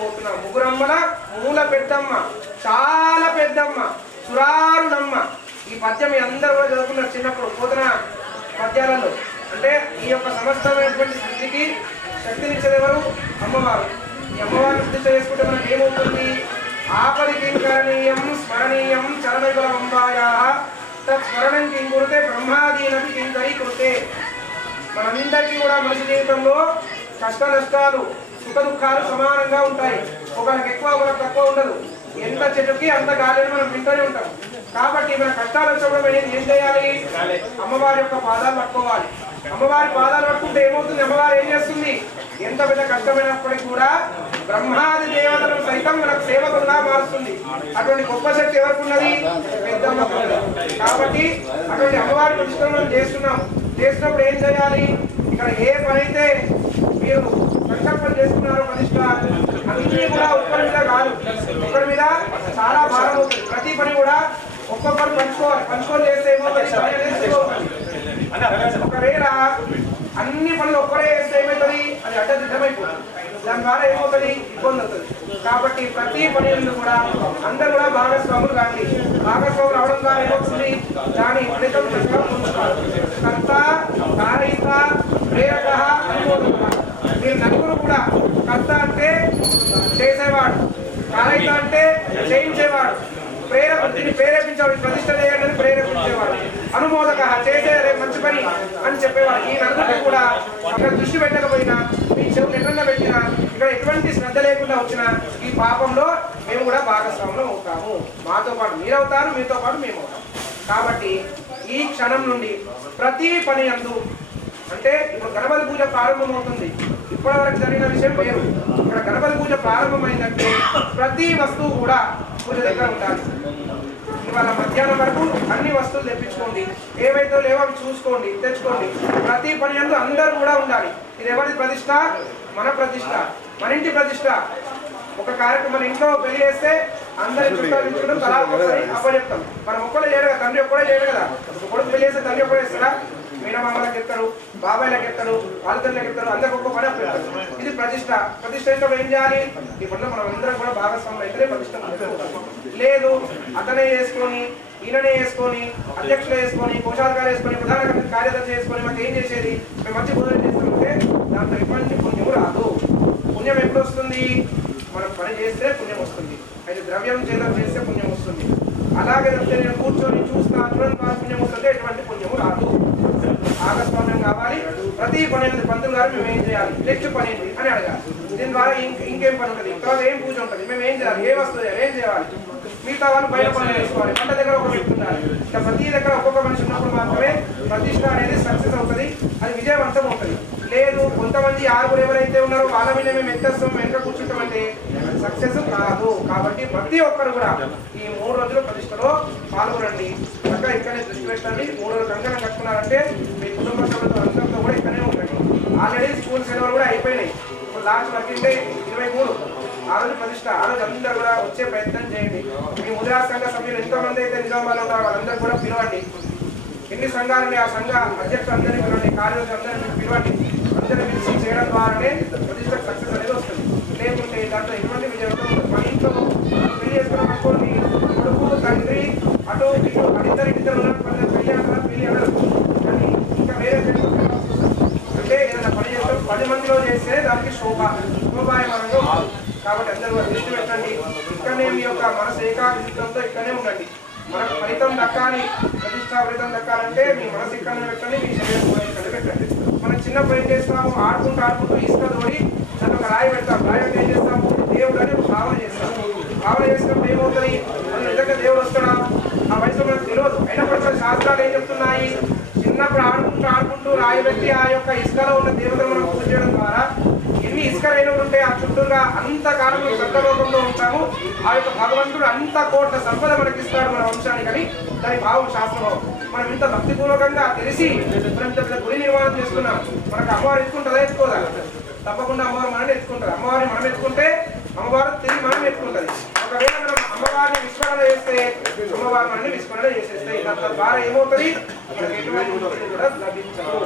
ముగ్గురమ్మల మూల పెద్దమ్మ, చాలా పెద్దమ్మ, సురారుడమ్మ. ఈ పద్యం మీ అందరూ కూడా చదువుకున్నారు చిన్నప్పుడు పోతన పద్యాలలో. అంటే ఈ యొక్క సమస్తమైనటువంటి స్థితికి శక్తినిచ్చేది ఎవరు? అమ్మవారు. ఈ అమ్మవారిని ప్రతిష్ట చేసుకుంటే మనకు ఏమవుతుంది? ఆపది కింకరణీయం స్మరణీయం చరణయుగలంబాయా తత్స్మరణం కింకురుతే బ్రహ్మాదీనపి కింకరీ కృతే. మనందరికీ కూడా మనిషి జీవితంలో కష్ట నష్టాలు సుఖ దుఃఖాలు సమానంగా ఉంటాయి. ఒకరికి ఎక్కువ ఒకరికి తక్కువ ఉండదు. ఎంత చెట్టుకి అంత గాలిని మనం వింటూనే ఉంటాం. కాబట్టి మన కష్టాలు వచ్చినప్పుడు ఏం చేయాలి? అమ్మవారి యొక్క పాదాలు పట్టుకోవాలి. అమ్మవారి పాదాలు పట్టుకుంటే ఏమవుతుంది? అమ్మవారు ఏం చేస్తుంది? ఎంత పెద్ద కష్టమైనప్పటికీ కూడా బ్రహ్మాది దేవతలను సైతం మనకు సేవకులుగా మారుస్తుంది. అటువంటి గొప్ప శక్తి ఎవరికి ఉన్నది? పెద్దమ్మకు ఉన్నది. కాబట్టి అటువంటి అమ్మవారి ప్రతిష్టం చేసినప్పుడు ఏం చేయాలి? ఇక్కడ ఏ పని అయితే మీరు సంకల్పం చేసుకున్నారో ప్రతిష్ట అన్ని కూడా ఒక్కరి మీద కాదు, ఒకరి మీద చాలా భారం అవుతుంది. ప్రతి పని కూడా ఒక్కొక్కరు పంచుకొని చేస్తే ఒకవేళ అన్ని పనులు ఒక్కరే చేస్తే ఏమవుతుంది? అది అడ్డదిడ్డమైపోతుంది. దాని ద్వారా ఏమవుతుంది? ఇబ్బంది అవుతుంది. కాబట్టి ప్రతి పని కూడా అందరూ కూడా భాగస్వాములు కాండి. భాగస్వాములు అవడం ద్వారా ఏమవుతుంది? దాని ఫలితం కర్త, కారయిత, ప్రేరక, అనుమోదక. మీరు నలుగురు కూడా కర్త అంటే చేసేవాడు, కారయిత అంటే చేయించేవాడు, దీన్ని ప్రేరేపించేవాడు, ప్రతిష్ట చేయాలని ప్రేరేపించేవాడు, అనుమోదక చేసే మంచి పని అని చెప్పేవాడు. ఈ నలుగురు కూడా అక్కడ దృష్టి పెట్టకపోయినా, మీ చెవులు ఎక్కడన్నా పెట్టినా, ఇక్కడ ఎటువంటి శ్రద్ధ లేకుండా వచ్చినా ఈ పాపంలో మేము కూడా భాగస్వాములు అవుతాము. మాతో పాటు మీరవుతారు, మీతో పాటు మేము అవుతాం. కాబట్టి ఈ క్షణం నుండి ప్రతి పని అందు, అంటే ఇప్పుడు గణపతి పూజ ప్రారంభమవుతుంది. ఇప్పటి వరకు జరిగిన విషయం వేరు. ఇక్కడ గణపతి పూజ ప్రారంభమైందంటే ప్రతి వస్తువు కూడా పూజ దగ్గర ఉండాలి. ఇవాళ మధ్యాహ్నం వరకు అన్ని వస్తువులు తెప్పించుకోండి, ఏవైతే లేవో అవి చూసుకోండి, తెచ్చుకోండి. ప్రతి పని అందు అందరూ కూడా ఉండాలి. ఇది ఎవరి ప్రతిష్ట? మన ప్రతిష్ట, మన ఇంటి ప్రతిష్ట. ఒక కార్యక్రమం మన ఇంట్లో పెళ్లి చేస్తే అందరి చుట్టాలు తలా ఒకసారి అప్పచెప్తాం. మనం ఒక్కడే చేయడు కదా, తండ్రి ఒక్కడే చేయడు కదా. కొడుకు పెళ్లి చేస్తే తండ్రి ఒక్కడే చేస్తారా? మీనమామలకు ఎత్తారు, బాబాయ్లకు ఎత్తారు, వాళ్ళకి ఎత్తారు, అందరికి ఒక్క పని పెడతారు. ఇది ప్రతిష్ట. ప్రతిష్ట ఏం చేయాలి? ఈ పనిలో మనం అందరం కూడా భాగస్వామ్యం అయితేనే ప్రతిష్ట. లేదు అతనే చేసుకొని, ఈయననే చేసుకొని, అధ్యక్షులు వేసుకొని, కోశాధికారి వేసుకొని, ప్రధాన కార్యదర్శి చేసుకొని మాకు ఏం చేసేది? మేము మంచి భోజనం చేస్తామంటే దాంట్లో ఎటువంటి పుణ్యము రాదు. పుణ్యం ఎప్పుడు వస్తుంది? మనం పని చేస్తే పుణ్యం వస్తుంది. అయితే ద్రవ్యం చేస్తే పుణ్యం వస్తుంది. అలాగే తప్పితే నేను కూర్చొని చూస్తా చూడడం ద్వారా పుణ్యం వస్తుంది, ఎటువంటి పుణ్యము రాదు. భాగస్వామ్యం కావాలి. ప్రతి పని పంతులు గారు మేము ఏం చేయాలి, నెక్స్ట్ పని ఏంటి అని అడగాలి. దీని ద్వారా ఇంకేం పని ఉంటుంది, తర్వాత ఏం పూజ ఉంటుంది, మేము ఏం చేయాలి, ఏ వస్తువు చేయాలి, ఏం చేయాలి. మిగతా వాళ్ళు బయట పనులు చేసుకోవాలి. పంట దగ్గర ఒక వ్యక్తి ఉండాలి. ఇంకా ప్రతి దగ్గర ఒక్కొక్క మనిషి ఉన్నప్పుడు మాత్రమే ప్రతిష్ట అనేది సక్సెస్ అవుతుంది, అది విజయవంతం అవుతుంది. లేదు కొంతమంది ఆరుగురు ఎవరైతే ఉన్నారో వాళ్ళ మీద మేము ఎత్తేస్తాం, వెనక కూర్చుంటామంటే సక్సెస్ కాదు. కాబట్టి ప్రతి ఒక్కరు కూడా ఈ 3 రోజుల ప్రతిష్టలో పాల్గొనండి. చక్కగా ఇక్కడనే దృష్టి పెట్టండి. 3 రోజులు కంకణం కట్టుకున్నారంటే మీ కుటుంబ సభ్యులతో అందరితో కూడా ఇక్కడనే ఉండండి. ఆల్రెడీ స్కూల్ సెలవులు కూడా అయిపోయినాయి. ఇప్పుడు లాస్ట్ వర్కింగ్ 23 ఆ రోజు ప్రతిష్ట. ఆ రోజు అందరూ కూడా వచ్చే ప్రయత్నం చేయండి. మీ ముద్రా సంఘ సభ్యులు ఎంతోమంది అయితే నిజామాబాద్లో ఉన్నారో వాళ్ళందరూ కూడా పిలవండి. ఎన్ని సంఘాలని ఆ సంఘ అధ్యక్షులు అందరినీ పిలవండి, కార్యదర్శి అందరినీ పిలవండి. అందరూ పిలిచి చేయడం ద్వారానే ప్రతిష్ట సక్సెస్ అనేది వస్తుంది. లేకుంటే దాంట్లో ఎటువంటి విజయం మన ఇంట్లో పెళ్లి చేసుకున్నాం అనుకోండి, కొడుకు తండ్రి అటు ఇటు ఇద్దరు పెళ్లి అంటారు, పెళ్లి అనరు. కానీ ఇంకా వేరే అంటే ఏదైనా పని చేస్తాం 10 మందిలో చేస్తే దానికి శోభాయమానంగా ఉంటుంది. కాబట్టి అందరూ దృష్టి పెట్టండి. ఇక్కడనే మీ యొక్క మనసు ఏకాగ్రతతో ఇక్కడనే ఉండండి. మనకు ఫలితం దక్కాలి, ప్రతిష్టా ఫలితం దక్కాలంటే మీ మనసు ఇక్కడనే పెట్టండి, మీ శరీరం కూడా ఇక్కడ పెట్టండి. మనం చిన్నప్పుడు ఏం చేస్తాము? ఆడుకుంటూ ఇసుక తోడి దాన్ని ఒక రాయి పెడతాం. రాయి అంటే ఏం చేస్తాము? దేవుడు అని భావన చేస్తాము. భావన చేసినప్పుడు ఏమవుతుంది? మనం నిజంగా దేవుడు వస్తాడా? ఆ వయసులో మనకు తెలియదు. అయినప్పటికీ శాస్త్రాలు ఏం చెప్తున్నాయి? చిన్నప్పుడు ఆడుకుంటూ రాయి పెట్టి ఆ యొక్క ఇసుకలో ఉన్న దేవతను మనం పూజ చేయడం ద్వారా ఎన్ని ఇసుక రేణువులు ఉంటే ఆ చుట్టూగా అంతకాలం సర్గలోకంలో ఉంటాము. ఆ యొక్క భగవంతుడు అంత కోట్ల సంపద మనకి ఇస్తాడు మన వంశానికి అని దాని భావం శాస్త్రభావం. మనం ఇంత భక్తిపూర్వకంగా తెలిసి మనం ఇంత పెద్ద గుడి నిర్మాణం చేస్తున్నాం. మనకు అమ్మవారు ఎత్తుకుంటుందా? ఎత్తుకోదా? తప్పకుండా అమ్మవారు మనల్ని ఎత్తుకుంటుంది. అమ్మవారిని మనం ఎత్తుకుంటే అమ్మవారు తిరిగి మనం ఎత్తుకుంటుంది. ఒకవేళ మనం అమ్మవారి అమ్మవారిని విస్మరణ చేస్తే అమ్మవారు మనల్ని విస్మరణ చేసేస్తాయి. తద్వారా ఏమవుతుంది, మనకి ఎటువంటి కూడా లభించదు.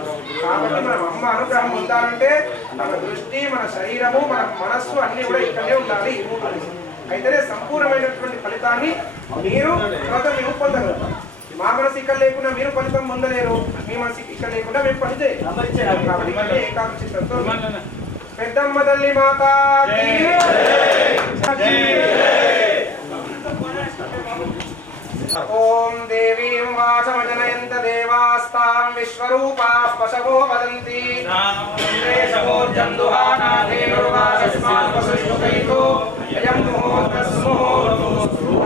కాబట్టి మనం అమ్మ అనుగ్రహం పొందాలంటే మన దృష్టి, మన శరీరము, మన మనస్సు అన్ని కూడా ఇక్కడే ఉండాలి. అయితేనే సంపూర్ణమైనటువంటి ఫలితాన్ని మీరు పొందగలుగుతారు. మా మనసు ఇక్కడ లేకుండా మీరు ఫలితం పొందలేరు, మీ మనసు ఇక్కడ లేకుండా మేము పని చేయాలి. కాబట్టి ఏకాగ్రచిత్తంతో పెద్దమ్మ తల్లి మాత ఓం దేవీం వాచమజనయంత దేవాస్తాం విశ్వరూపాః పశవో వదంతి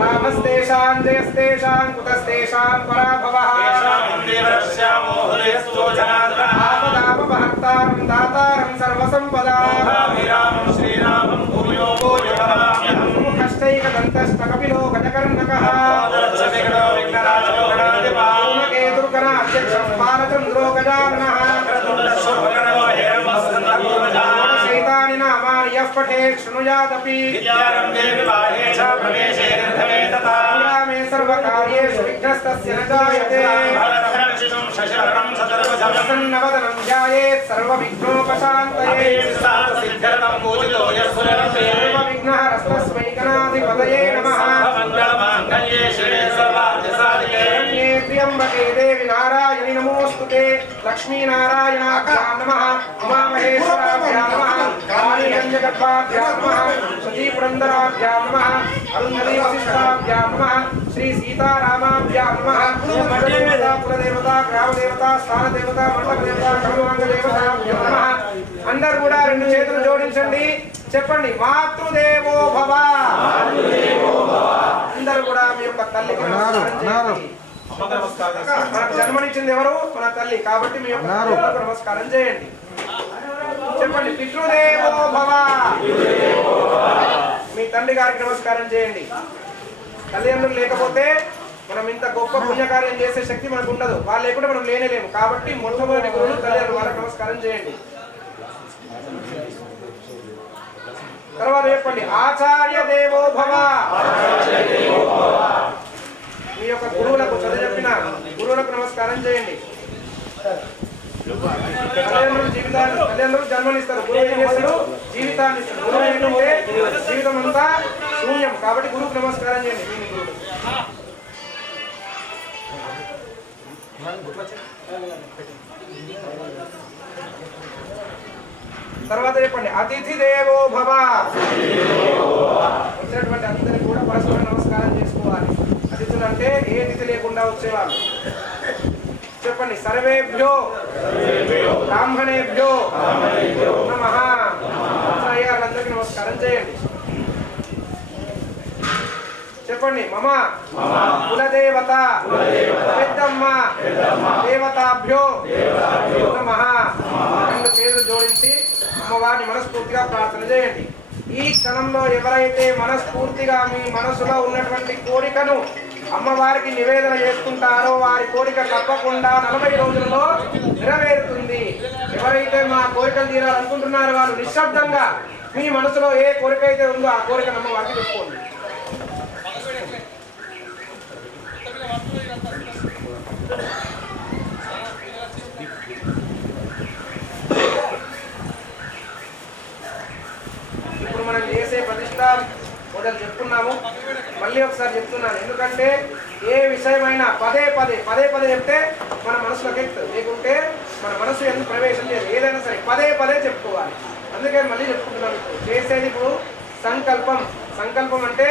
రామస్తేషాం జయస్తేషాం కుతస్తేషాం పరాభవః ఆపదాపహర్తారం దాతారం సర్వసంపదాం కష్టైకదంతస్తకపిలో గజకర్ణకః కేతుర్గణాధ్యక్షం బాలచంద్రో గజాననః శైతాని నామాని యః పఠేత్ శృణుయాదపి మే సర్వకార్యేషు విఘ్నస్తస్య న జాయతే ప్రసన్నవదనం ధ్యాయేత్ సర్వవిఘ్నోపశాంతయే సర్వవిఘ్నహరస్తస్మై గణాధిపతయే నమః త్ర్యంబకే దేవి నారాయణి నమోస్తుతే లక్ష్మీనారాయణాభ్యాం నమః ఉమామహేశ్వరాభ్యాం నమః కాళీగంజగర్భాభ్యాం నమః సతీపురందరాభ్యాం నమః అరుంధతీ వశిష్టాభ్యాం నమః శ్రీ సీతారామాభ్యాం నమః మఠదేవత కులదేవత గ్రామదేవత స్థానదేవత మండపదేవత కర్మాంగదేవతాభ్యాం నమః. అందరూ కూడా రెండు చేతులు జోడించండి, చెప్పండి మాతృదేవో భవ. అందరూ కూడా మీ యొక్క తల్లికి మనకు జన్మనిచ్చింది ఎవరు? మన తల్లి. కాబట్టి మీ యొక్క నమస్కారం చేయండి. చెప్పండి పితృదేవో భవ. మీ తండ్రి గారికి నమస్కారం చేయండి. తల్లిదండ్రులు లేకపోతే మనం ఇంత గొప్ప పుణ్యకార్యం చేసే శక్తి మనకు ఉండదు. వాళ్ళు లేకుండా మనం లేనేలేము. కాబట్టి మొట్టమొదటి గురువులు తల్లిదండ్రులు, వాళ్ళకి నమస్కారం చేయండి. తర్వాత చెప్పండి ఆచార్య దేవో భవ. మీ యొక్క గురువులకు చదువు చెప్పిన గురువులకు నమస్కారం చేయండి. తల్లిదండ్రులు జన్మనిస్తారు, గురువు ఏం చేస్తాడు? జీవితాన్ని ఇస్తాడు. గురువు ఏంటంటే జీవితం అంతా శూన్యం. కాబట్టి గురువుకు నమస్కారం చేయండి. మీ గురువు తర్వాత చెప్పండి అతిథి దేవో భవ. వచ్చినటువంటి అందరికి కూడా పరస్పర నమస్కారం చేసుకోవాలి. అతిథులు అంటే ఏ అతిథి లేకుండా వచ్చేవాళ్ళు. చెప్పండి సర్వేభ్యో బ్రాహ్మణేభ్యో నమః. అయ్యారందరికీ నమస్కారం చేయండి. చెప్పండి మమ కులదేవత పెద్దమ్మ దేవతాభ్యో నమః. రెండు చేతులు జోడించి అమ్మవారిని మనస్ఫూర్తిగా ప్రార్థన చేయండి. ఈ క్షణంలో ఎవరైతే మనస్ఫూర్తిగా మీ మనసులో ఉన్నటువంటి కోరికను అమ్మవారికి నివేదన చేసుకుంటారో వారి కోరిక తప్పకుండా 40 రోజులలో నెరవేరుతుంది. ఎవరైతే మా కోరికలు తీరాలనుకుంటున్నారో వారు నిశ్శబ్దంగా మీ మనసులో ఏ కోరిక అయితే ఉందో ఆ కోరికను అమ్మవారికి చెప్పుకోండి. ఇప్పుడు మనం చేసే ప్రతిష్ట మొదలు చెప్తున్నాము, మళ్ళీ ఒకసారి చెప్తున్నాను. ఎందుకంటే ఏ విషయమైనా పదే పదే చెప్తే మన మనసులోకి ఎక్కుతుంది. లేకుంటే మన మనసు ఎందుకు ప్రవేశం లేదు. ఏదైనా సరే పదే చెప్పుకోవాలి. అందుకే మళ్ళీ చెప్పుకుంటున్నాను. చేసేది ఇప్పుడు సంకల్పం అంటే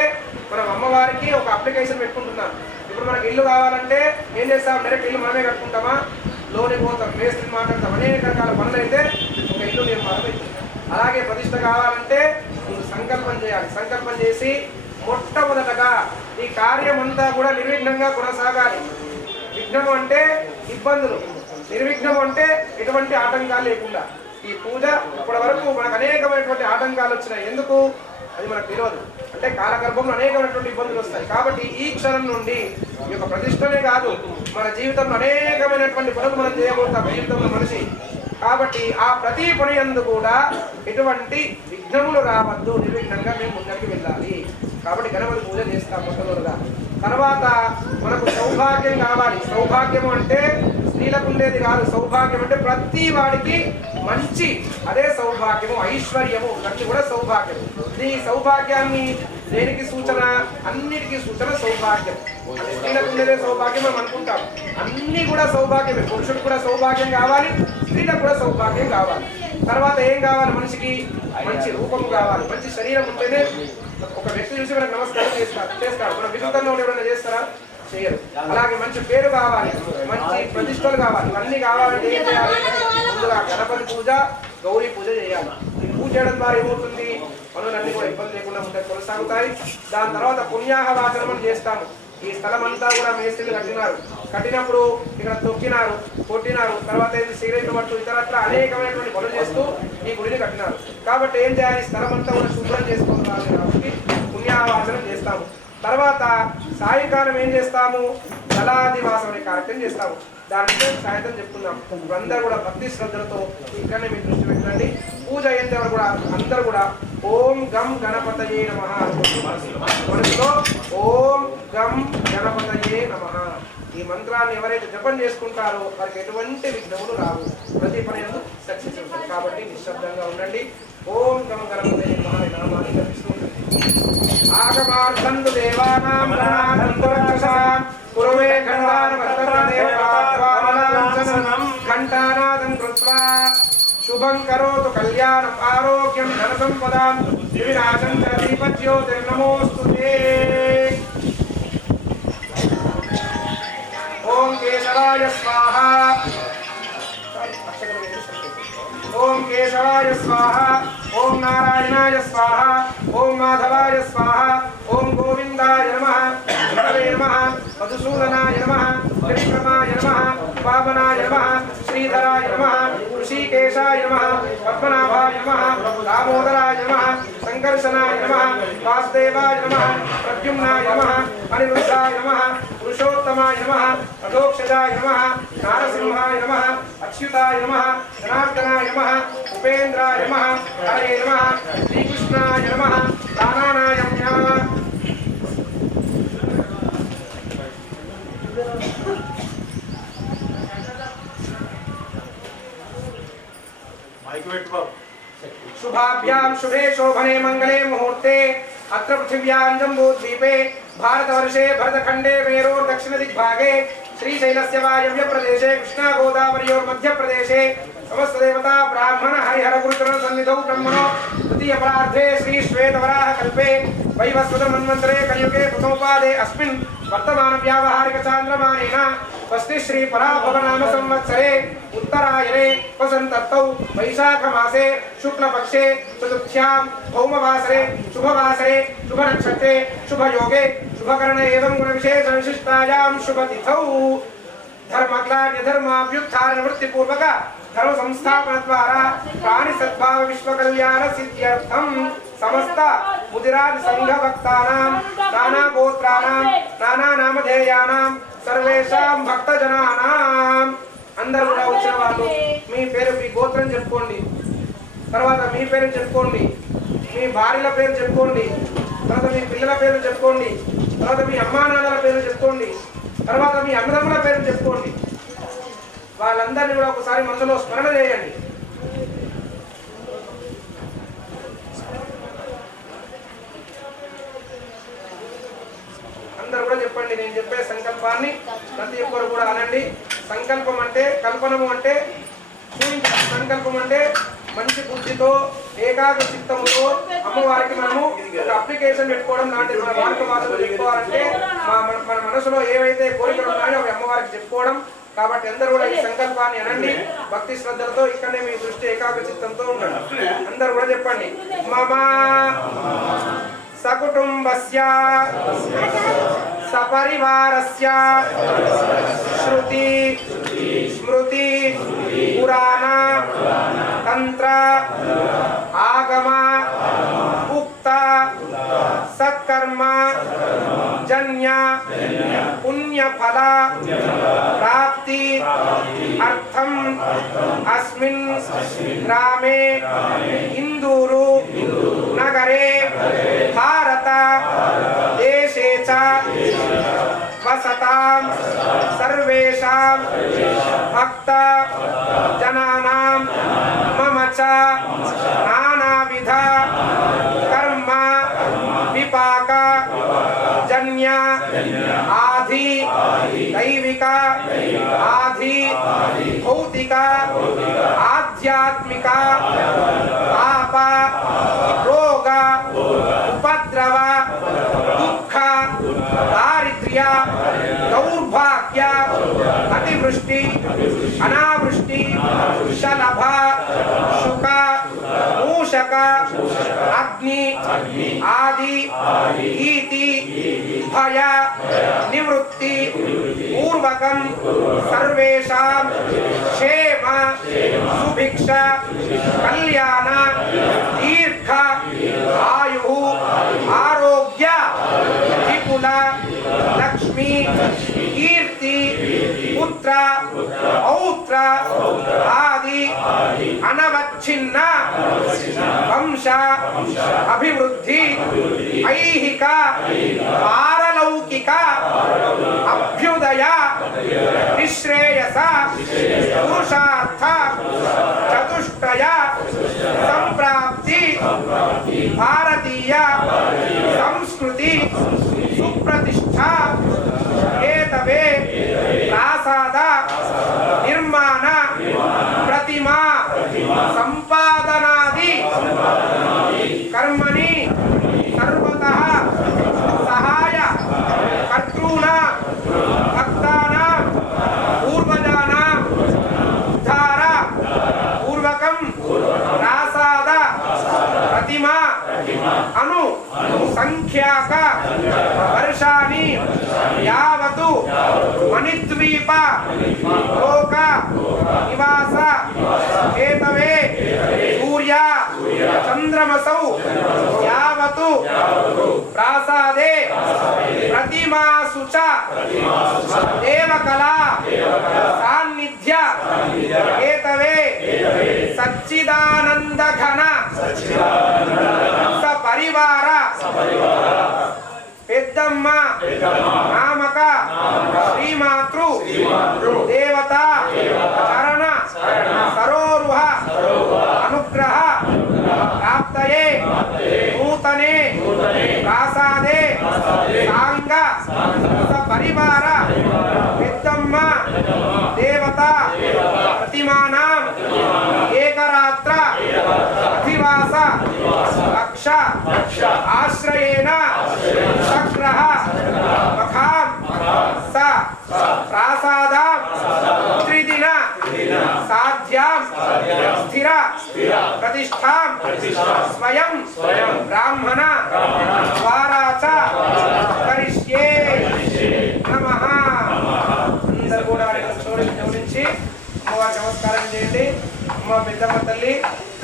మనం అమ్మవారికి ఒక అప్లికేషన్ పెట్టుకుంటున్నాం. ఇప్పుడు మనకి ఇల్లు కావాలంటే ఏం చేస్తాం? డైరెక్ట్ ఇల్లు మనమే కట్టుకుంటామా? లోనికి పోతాం, మేస్త్రిని మాట్లాడతాం, అనేక రకాల పనులు అయితే ఒక ఇల్లు నిర్మాణం అవుతుంది. అలాగే ప్రతిష్ట కావాలంటే సంకల్పం చేయాలి. సంకల్పం చేసి మొట్టమొదటగా ఈ కార్యం అంతా కూడా నిర్విఘ్నంగా కొనసాగాలి. విఘ్నం అంటే ఇబ్బందులు, నిర్విఘ్నం అంటే ఎటువంటి ఆటంకాలు లేకుండా. ఈ పూజ ఇప్పటి వరకు మనకు అనేకమైనటువంటి ఆటంకాలు వచ్చినాయి. ఎందుకు? అది మనకు తెలియదు. అంటే కాలగర్భంలో అనేకమైనటువంటి ఇబ్బందులు వస్తాయి. కాబట్టి ఈ క్షణం నుండి ఈ యొక్క ప్రతిష్టనే కాదు, మన జీవితంలో అనేకమైనటువంటి పనులు మనం చేయబోతాం జీవితంలో మనిషి. కాబట్టి ఆ ప్రతి పని యందు కూడా ఎటువంటి విఘ్నములు రావద్దు, నిర్విఘ్నంగా మేము ముందరికి వెళ్ళాలి. కాబట్టి గణపతి పూజ చేస్తాం మొట్టమొదటిగా. తర్వాత మనకు సౌభాగ్యం కావాలి. సౌభాగ్యం అంటే స్త్రీలకు ఉండేది కాదు. సౌభాగ్యం అంటే ప్రతి వాడికి మంచి, అదే సౌభాగ్యము. ఐశ్వర్యము అన్ని కూడా సౌభాగ్యం. ఈ సౌభాగ్యాన్ని దేనికి సూచన? అన్నిటికీ సూచన సౌభాగ్యం. అంటే స్త్రీలకు ఉండేదే సౌభాగ్యం మనం అనుకుంటాం. అన్ని కూడా సౌభాగ్యమే. పురుషుడికి కూడా సౌభాగ్యం కావాలి, స్త్రీలకు కూడా సౌభాగ్యం కావాలి. తర్వాత ఏం కావాలి? మనిషికి మంచి రూపము కావాలి, మంచి శరీరం ఉంటేనే. ఒక వ్యక్తి చూసి మనకు నమస్కారం చేస్తాడు. మన విరుద్ధంగా ఉండే ఎవరైనా చేస్తారా? చేయరు. అలాగే మంచి పేరు కావాలి, మంచి ప్రతిష్టలు కావాలి. ఇవన్నీ కావాలంటే ఏం చేయాలి? ముందుగా గణపతి పూజ, గౌరీ పూజ చేయాలి. ఈ పూజ చేయడం ద్వారా ఏమవుతుంది? పనులన్నీ కూడా ఇబ్బంది లేకుండా ఉంటాయి, కొనసాగుతాయి. దాని తర్వాత పుణ్యాహవాచనం అని చేస్తాము. ఈ స్థలం అంతా కూడా మేస్త్రీలు కట్టినారు. కట్టినప్పుడు ఇక్కడ తొక్కినారు, కొట్టినారు. తర్వాత సిగరెట్లు పట్టు ఇతరత్ర అనేకమైనటువంటి పనులు చేస్తూ ఈ గుడిని కట్టినారు. కాబట్టి ఏం చేయాలి? స్థలం అంతా కూడా శుభ్రం చేసుకోవాలి. కాబట్టి పుణ్యావాచనం చేస్తాము. తర్వాత సాయంకాలం ఏం చేస్తాము? జలాదివాసం అనే కార్యక్రమం చేస్తాము. దానితో సాయంత్రం చెప్పుకుందాం. అందరూ కూడా భక్తి శ్రద్ధలతో ఇక్కడనే మీ దృష్టి పెట్టండి. పూజ అయ్యేంత వరకు కూడా అందరూ కూడా ఓం గం గణపతయే నమః మనసులో ఓం గం గణపతయే నమః ఈ మంత్రాన్ని ఎవరైతే జపం చేసుకుంటారో వారికి ఎటువంటి విఘ్నములు రావు, ప్రతి పని ఎందుకు సక్సెస్ ఉంటుంది. కాబట్టి నిశ్శబ్దంగా ఉండండి. ఓం గం గణపతయే నమః ఈ నామాన్ని జపిస్తూ ఉండండి. ఆగమార్థంతు దేవానాం గణానందు రక్షసాం కురుమే ఖండాన వర్తమాదేవతాత్వామలాంఛనం ఘంటానాదం కృత్వా శుభం కరోతు కళ్యాణం ఆరోగ్యం ధన సంపదాం వినాశం చ దీపజ్యోతిర్నమోస్తుతే. ఓం కేశవాయ స్వాహా. ఓం కేశవాయ స్వాహా. ఓం నారాయణాయ స్వాహా. ఓం మాధవాయ స్వాహా. ఓం గోవిందాయ నమః. విష్ణవే నమః. మధుసూదనాయ నమః. విక్రమాయ నమః. పావనాయ నమః. శ్రీధరాయ నమః. ఋషికేశాయ నమః. పద్మనాభాయ నమః. దామోదరాయ నమః. సంకర్షణాయ నమః. వాసుదేవాయ నమః. ప్రద్యుమ్నాయ నమః. అనిరుద్ధాయ నమః. పురుషోత్తమాయ నమః. అధోక్షజాయ నమః. నారసింహాయ నమః. అచ్యుతాయ నమః. జనార్దనాయ నమః. ఉపేంద్రాయ నమః. హరే నమః. శ్రీకృష్ణాయ నమః. ప్రాణానాయ నమః. शुभाभ्याम शुभे शोभने मंगले मुहूर्ते अत्र पृथिव्यां जम्बूद्वीपे भारतवर्षे भरतखंडे मेरोर दक्षिण दिग्भागे श्रीशैलस्य वायव्य प्रदेशे कृष्णा गोदावर्योर मध्य प्रदेशे समस्त देवता ब्राह्मण हरिहर गुरुचरण सन्निधौ ब्रह्मणो तृतीय परार्धे श्री श्वेतवराह कल्पे वैवस्वत मन्वन्तरे कलियुगे प्रथमोपादे अस्मिन् वर्तमान व्यावहारिक चान्द्रमानेन स्वस्ति श्री पराभवनाम संवत्सरे उत्तरायणे वसन्तर्तौ वैशाख मासे शुक्ल पक्षे चतुर्थ्यां भौमवासरे शुभवासरे शुभ नक्षत्रे शुभ योगे शुभकरण एवं गुण विशेष विशिष्टायां शुभ तिथौ धर्मग्लान्य धर्माभ्युत्थान निवृत्ति पूर्वक धर्म संस्थापन द्वारा प्राणि सद्भाव विश्व कल्याण सिद्ध्यर्थम समस्त मुदिराज संघ भक्तानां नाना गोत्राणां नाना नामधेयानां सर्वेषां भक्तजनानां అందరూ కూడా వచ్చిన వాళ్ళు మీ పేరు మీ గోత్రం చెప్పుకోండి, తర్వాత మీ పేరు చెప్పుకోండి, మీ భార్యల పేరు చెప్పుకోండి, తర్వాత మీ పిల్లల పేరు చెప్పుకోండి, తర్వాత మీ అమ్మా నాన్నల పేరు చెప్పుకోండి, తర్వాత మీ అన్నదమ్ముల పేరు చెప్పుకోండి. వాళ్ళందరినీ కూడా ఒకసారి మనసులో స్మరణ చేయండి. అందరూ కూడా చెప్పండి. నేను చెప్పే సంకల్పాన్ని ప్రతి ఒక్కరు కూడా అనండి. సంకల్పం అంటే కల్పనము అంటే సంకల్పం అంటే మంచి బుద్ధితో ఏకాగ్ర చిత్తముతో అమ్మవారికి మనము ఒక అప్లికేషన్ పెట్టుకోవడం లాంటిది. మన వార్త భాషలో చెప్పుకోవాలంటే మన మనసులో ఏవైతే కోరికలు ఉన్నాయో అవి అమ్మవారికి చెప్పుకోవడం. కాబట్టి అందరూ కూడా ఈ సంకల్పాన్ని అనండి భక్తి శ్రద్ధలతో. ఇక్కడనే మీ దృష్టి ఏకాగ్ర చిత్తంతో ఉండండి. అందరూ కూడా చెప్పండి. మమ సకుటుంబస్య సపరివారస్య శృతి స్మృతి పురాణ తంత్ర ఆగమ ఉక్త సత్కర్మ జన్య పుణ్యఫల ప్రాప్తి అర్థం అస్మిన్ గ్రామే ఇందూరు నగర नगरे भारत देशे च वसतां सर्वेषां भक्त जनानां मम च नानाविध कर्म विपाक जन्य आधि दैविक आधि भौतिक आध्यात्मिक पाप रोग उपद्रव दुख दारिद्र्य दौर्भाग्य अतिवृष्टि अनावृष्टि शलभ शुक मूषक अग्नि आदि भीति भय निवृत्ति पूर्वकं सर्वेषां क्षेम सुभिक्ष कल्याण दीर्घ आयु आरोग्य विपुल लक्ष्मी कीर्ति पुत्र पौत्र आदि अनवच्छिन्न वंश अभिवृद्धि ऐहिक पारलौकिक अभ्युदय निश्रेयस पुरुषार्थ चतुष्टय संप्राप्ति भारतीय संस्कृति सुप्रतिष्ठा हेतवे प्रासाद निर्माण प्रतिमा संपादनादि कर्मणि सर्वतः सहाय कर्तॄणां भक्तानां पूर्वजानां उद्धार पूर्वकं प्रासाद प्रतिमा अनु संख्याक वर्षाणि यावतु मणिद्वीप लोक निवास हेतवे सूर्य चंद्रमसौ यावतु प्रासादे प्रतिमासु च देवकला सान्निध्य हेतवे सच्चिदानंद घन सपरिवार पेद्दम्म नामक श्रीमातृ देवता चरण सरोरुह अनुग्रह प्राप्तये नूतने प्रासादे सांग सपरिवार पेद्दम्म देवता प्रतिमानां एकरात्र अधिवास रक्ष आश्रयेण सग्रह मखां स प्रासादां त्रिदिन साध्यां स्थिर प्रतिष्ठां स्वयं ब्राह्मण द्वारा च करिष्ये नमः। అందరూ కూడా జోడించి అమ్మవారికి నమస్కారం చేయండి. అమ్మ పెద్దమ్మ తల్లి,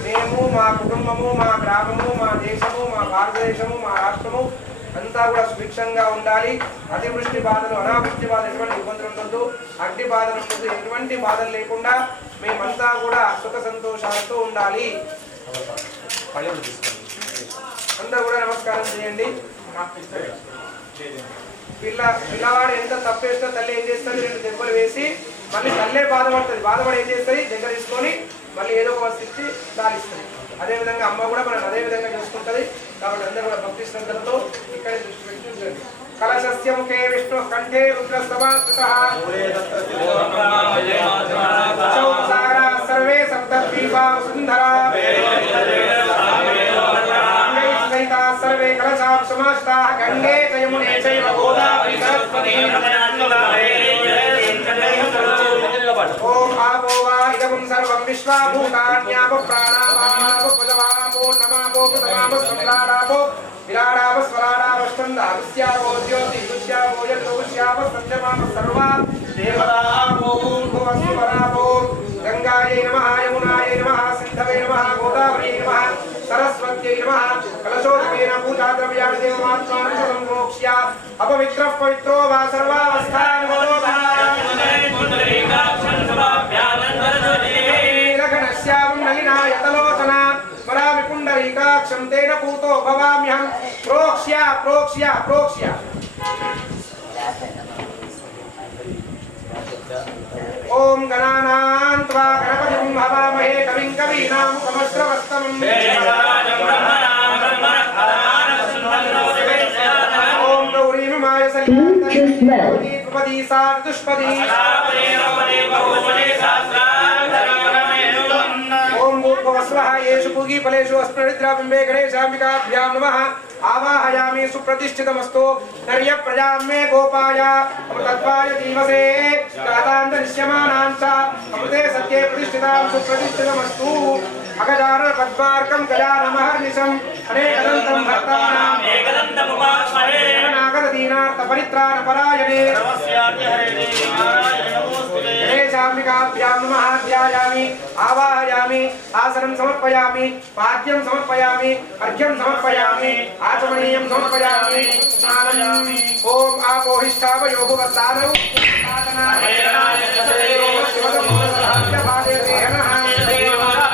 మేము మా కుటుంబము మా గ్రామము మా దేశము మా భారతదేశము మా రాష్ట్రము అంతా కూడా సుభిక్షంగా ఉండాలి. అతివృష్టి బాధలు అనావృష్టి బాధలు ఎటువంటి ఇబ్బందులు ఉండొద్దు, అగ్ని బాధలు ఉండొద్దు, ఎటువంటి బాధలు లేకుండా మేమంతా కూడా సుఖ సంతోషాలతో ఉండాలి. అందరూ కూడా నమస్కారం చేయండి. పిల్లవాడు ఎంత తప్పేస్తో తల్లి ఏం చేస్తుంది, 2 దెబ్బలు వేసి మళ్ళీ తల్లే బాధపడి ఏం చేస్తుంది, దగ్గర తీసుకొని మళ్ళీ ఏదో ఒక ఇచ్చి దాలిస్తుంది. అదేవిధంగా అమ్మ కూడా మనం అదే విధంగా చూసుకుంటుంది. కాబట్టి అందరూ కూడా భక్తి శ్రద్ధలతో ఇక్కడే దృష్టి పెట్టి చూడండి. కలశస్య ముఖే విష్ణు కంఠే రుద్రస్తమాశ్రితః సర్వే సప్తద్వీపా సుందరా सर्वे कलशां समाश्रिताः गंगे च यमुने चैव गोदावरी सरस्वती ओम आपो वा इदं सर्वं विश्वाभूतान्यापो प्राणावापो पदवापो नमापो प्रथमापो सम्राडापो विराडापो स्वराडापो स्कन्दापस्यापो ज्योतिषुष्यापो यज्ञोष्यापो सत्यमापो सर्वा देवतापो भुवस्वरापो गंगायै नमः यमुनायै नमः सिन्धवे नमः गोदावरी नमः सरस्वत्यै नमः कलशोदकेन पूजाद्रव्याणि देवमात्मानं संमोक्ष्य अपवित्रः पवित्रो वा सर्वावस्थान् लग्नस्यां नलिनायतलोचना स्मरामि पुण्डरीका रुद्राक्षं तेन पूतो भवाम्यहं प्रोक्ष्य प्रोक्ष्य प्रोक्ष्य ओम गणानां त्वा गणपतिं हवामहे कविं कवीनामुपमश्रवस्तमं ओम गौरीं माय सलिलाति द्रुपदी सार्दुष्पदी ओम भूर्भुवस्वः येषु पूगी फलेषु अस्मृद्राबिम्बे गणेशाम्बिकाभ्यां नमः आवाहयामि सुप्रतिष्ठितमस्तु नर्य प्रजां मे गोपाय अमृतत्वाय धीमसे जातान्तरिष्यमानांच अमृते सत्ये प्रतिष्ठितां सुप्रतिष्ठितमस्तु अगजानन पद्मार्कं गजाननमहर्निशम् अनेकदन्तं भक्तानां एकदन्तमुपास्महे नागदीनार्तपरित्राणपरायणे नमस्यार्ति हरे देवी नारायण नमोस्तुते गणेशाम्बिकाभ्यां नमः ध्यायामि आवाहयामि आसनं समर्पयामि पाद्यं समर्पयामि अर्घ्यं समर्पयामि आचमनीयं समर्पयामि स्नानम् ओम आपोहिष्ठावयो भुवस्तानौ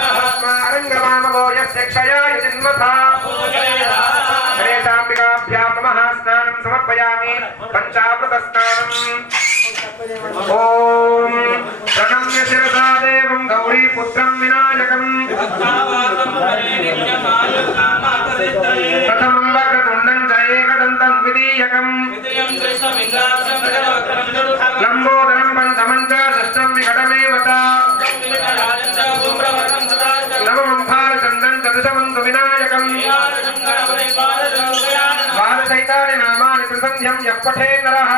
आरङ्गमामवो यस्य क्षयाय जन्मथा गणेशाम्बिकाभ्यां नमः स्नानं समर्पयामि पञ्चामृतस्नानम् ओम प्रणम्य शिरसा देवं गौरीपुत्रं विनायकम् प्रथमं वक्रतुण्डं च एकदन्तं द्वितीयकम् लम्बोदरं पञ्चमं च षष्ठं विकटमेव च नवमं भारचन्द्रं च दशमं तु विनायकम् द्वादशैतानि नामानि त्रिसन्ध्यं यः पठेत् नरः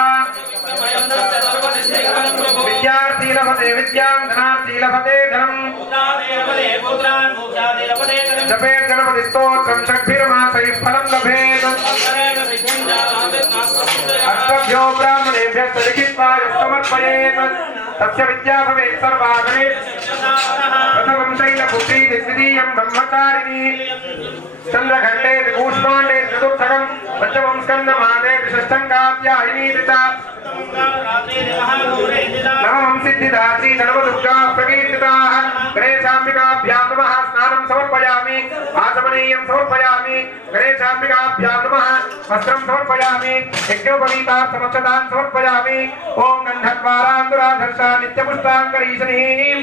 विद्यार्थी लभते विद्यां धनार्थी लभते धनम् जपेत् गणपति स्तोत्रं षड्भिर्मासैः फलं लभेत् अष्टभ्यो ब्राह्मणेभ्यश्च लिखित्वा यः समर्पयेत् तस्य विद्या भवेत् सर्वागणे प्रथमं शैलपुत्री द्वितीयं ब्रह्मचारिणी चन्द्रखण्डे कूष्माण्डे चतुर्थकं पञ्चमं स्कन्दमादे षष्ठं कात्यायनी त्रिता नवमं सिद्धिदात्री नवदुर्गा प्रकीर्तिताः गणेशाम्बिकाभ्यां नमः स्नानं समर्पयामि आचमनीयं समर्पयामि गणेशाम्बिकाभ्यां नमः वस्त्रं समर्पयामि यज्ञोपवीतार्थमक्षतान् समर्पयामि ओम गन्धद्वारान्दुराधर्षा नित्यपुष्टाङ्करीशनीं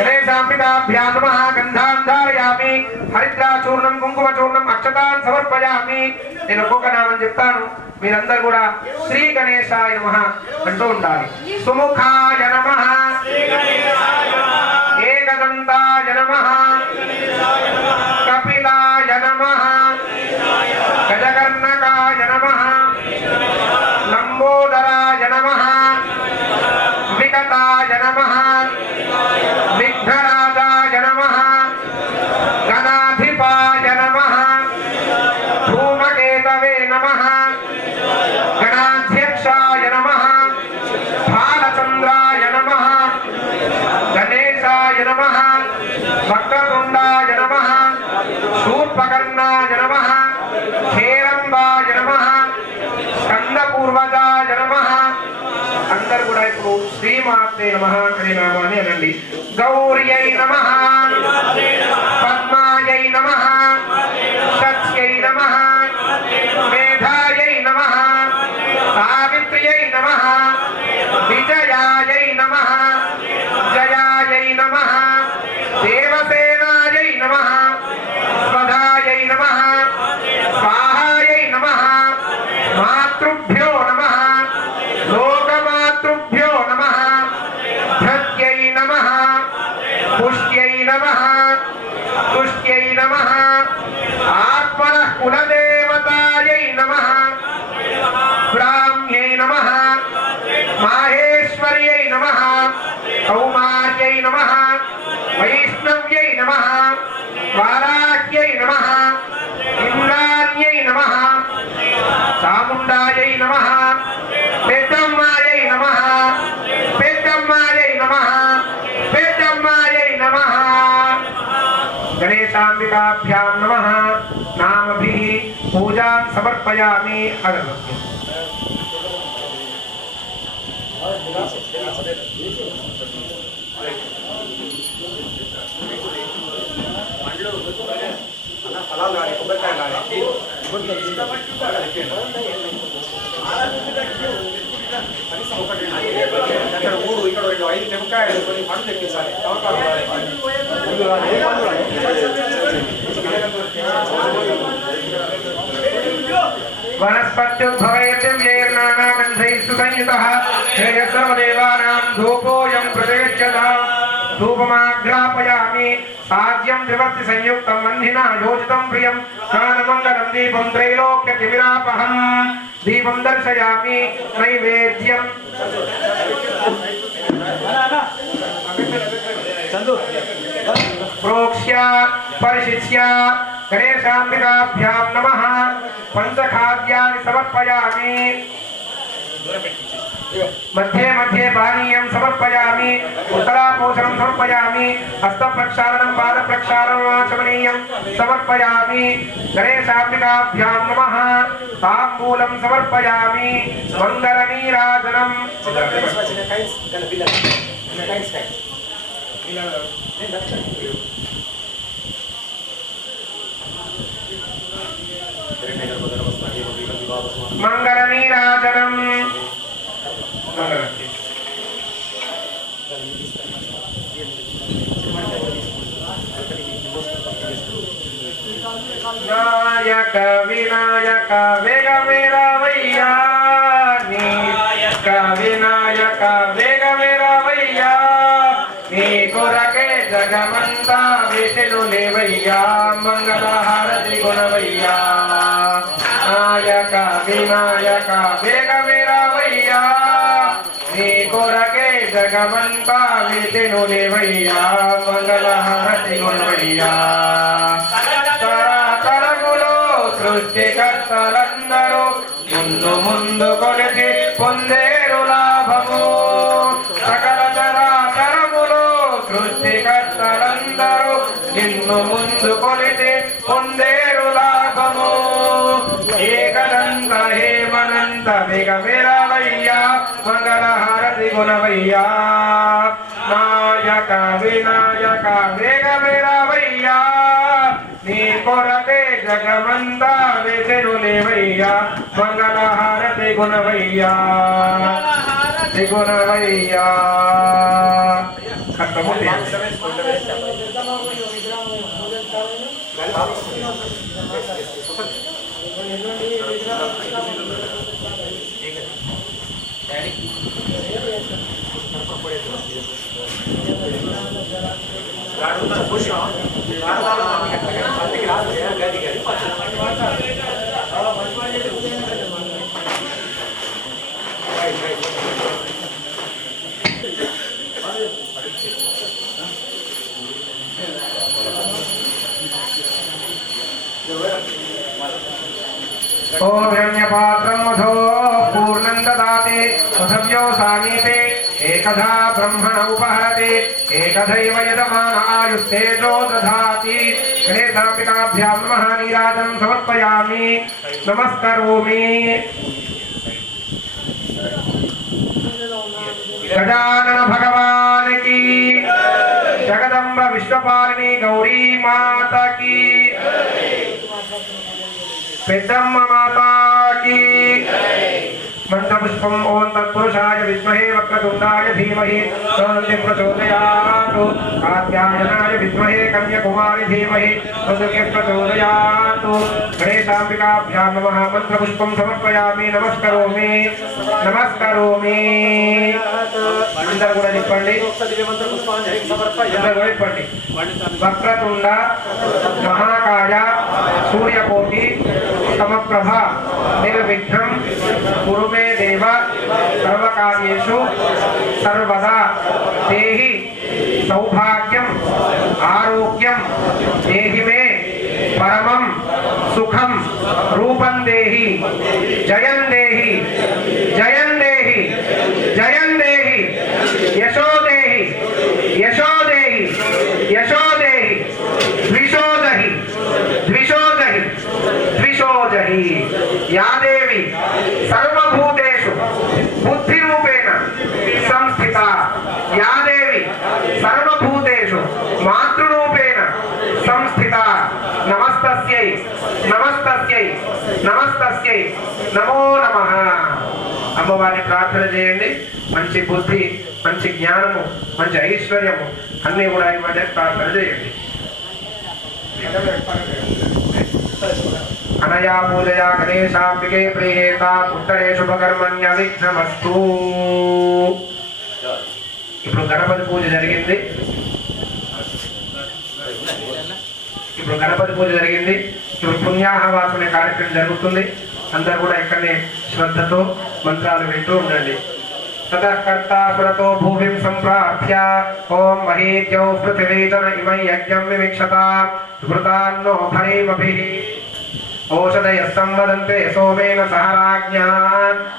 गणेशाम्बिकाभ्यां नमः गन्धान् धारयामि हरिद्राचूर्णं कुङ्कुमचूर्णं अक्षतान् समर्पयामि నేను ఒక్కొక్క నామం చెప్తాను మీరందరూ కూడా శ్రీ గణేశాయ నమః అంటూ ఉండాలి సుముఖాయ నమః ఏకదంతాయ నమః కపిలాయ నమః గజకర్ణకాయ నమః లంబోదరాయ నమః వికటాయ నమః విఘ్నరాజాయ నమః గణాధిపాయ నమః धूमकेतवे नमः गणाध्यक्षाय नमः भालचन्द्राय नमः गणेशाय नमः वक्रतुण्डाय नमः शूर्पकर्णाय नमः हेरम्बाय नमः स्कन्दपूर्वजाय नमः अंदर కూడా ఇప్పుడు శ్రీమాతే నమః అనే నామాన్ని అనండి గౌర్యై నమః పద్మాయై నమః సత్యై నమః మేధాయై నమః సావిత్ర్యై నమః విజయాయై నమః జయాయై నమః దేవసేనాయై నమః స్వధాయై నమః స్వాహాయై నమః మాతృభ్యో నమః లోకమాతృభ్యో నమః ధత్యై నమః పుష్ట్యై నమః తుష్ట్యై నమః ఆత్మనః కులదేవతాయై నమః బ్రాహ్మ్యై నమః మాహేశ్వర్యై నమః కౌమార్యై నమః వైష్ణవ్యై నమః వారాహ్యై నమః ఇంద్రాణ్యై నమః చాముండాయై నమః పెద్దమ్మాయై నమః పెద్దమ్మాయై నమః పెద్దమ్మాయై నమః गणेशाम्बिकाभ्यां नमः नामभिः पूजां समर्पयामि अगरबत्ति పాలు కానీ కొబ్బరికాయ కానీ కనీసం ఒకటి అక్కడ 3 ఇక్కడ 2 5 నిమ్మకాయలు కొన్ని పండు తెప్పించాలి वनस्पत्युद्भवैर्नानागन्धैः सुसंयुतः श्रेयस्सर्वदेवानां धूपोऽयं प्रदयच्छता धूपमाग्रापयामि साज्यं त्रिवर्ति संयुक्तं वह्निना योजितं प्रियं स्नानमङ्गलं दीपं त्रैलोक्यतिमिरापहं दीपं दर्शयामि नैवेद्यं प्रोक्ष्य परिशिष्य गणेशाम्बिकाभ्यां नमः पंचखाद्यानि समर्पयामि मध्ये मध्ये पानीयं समर्पयामि उत्तरापोषणं समर्पयामि हस्तप्रक्षालनं पादप्रक्षालनं आचमनीयं समर्पयामि गणेशाम्बिकाभ्यां नमः ताम्बूलं समर्पयामि मङ्गलनीराजनं मंगलनीराजनम नायक विनायक वेग मेरा वैया नायक विनायक वेग मेरा वैया नी कोरके जगमंता विष्णु लेवैया मंगल हारति गुणवैया नायक विनायक वेग मेरा वैया नी कोरके जगमंता विष्णु लेवैया मंगल हारति गुणवैया తరతరములో సృష్టికర్తలందరూ ముందు ముందు కొలిచి పొందేరు లాభము సకల చరాచరములో సృష్టికర్తలందరూ నిన్ను ముందు కొలిచి పొందేరు లాభము ఏకదంత హేమనంత విగమిరవయ్యా మంగళహారతి గుణవయ్యా నాయక వినాయక వేగమిరవయ్యా నీ కొరకే జగమంతా విష్ణులేవయ్యా మంగళహారతి గుణవయ్యా గుణవయ్యా ओम हिरण्यपात्रं मधो पूर्णं ददाति मधव्यो सामीते एकधा ब्रह्मण उपहरति एकधैव यजमान आयुस्तेजो दधाति गणेशाम्बिकाभ्यां नमः नीराजनं समर्पयामि नमस्करोमि गजानन भगवान की जगदम्ब विश्वपालिनी गौरी माता की पेद्दम्म माता की मंत्रपुष्पम ओम तत्पुरुषाय विद्महे वक्रतुंडाय धीमहि तन्नो प्रचोदयात् कात्यायनाय विद्महे कन्याकुमारी धीमहि तन्नो प्रचोदयात् गणेशाम्बिकाभ्यां नमः मंत्रपुष्पं समर्पयामि नमस्करोमि नमस्करोमि अंदर కూడా చెప్పండి అందరూ చెప్పండి వక్రతుండ మహాకాయ సూర్యకోటి సమప్రభ నిర్విఘ్నం కురు మే దేవ సర్వకార్యేషు సర్వదా దేహి సౌభాగ్యం ఆరోగ్యం దేహి మే परमं सुखम रूपं देहि जयं देहि जयं देहि जयं देहि यशो देहि यशो देहि यशो देहि द्विषो दहि द्विषो दहि द्विषो दहि या देवी सर्वभूतेषु बुद्धिरूपेण संस्थिता या देवी सर्वभूतेषु मातृरूपेण संस्थिता नमस्तस्यै తస్యై నమో నమః. అమ్మవారిని ప్రార్థన చేయండి. మంచి బుద్ధి, మంచి జ్ఞానము, మంచి ఐశ్వర్యము అన్నీ కూడా ఇవ్వండి ప్రార్థన చేయండి. అనయా పూజయా గణేశాంబికే ప్రియేత ఉత్తరే శుభకర్మణ్య విఘ్నమస్తు. ఇప్పుడు గణపతి పూజ జరిగింది. ఇప్పుడు పుణ్యాహవాసన కార్యక్రమం జరుగుతుంది. అందరూ కూడా ఇక్కడనే శ్రద్ధతో మంత్రాలు వింటూ ఉండండి. ततः कर्तासुरतो भूमिं सम्प्राप्य ओम महीद्यौ पृथिवीजन इमै यज्ञं विमिक्षता घृतान्नो फणिमभिः ओषधयः संवदन्ते सोमेन सह राज्ञा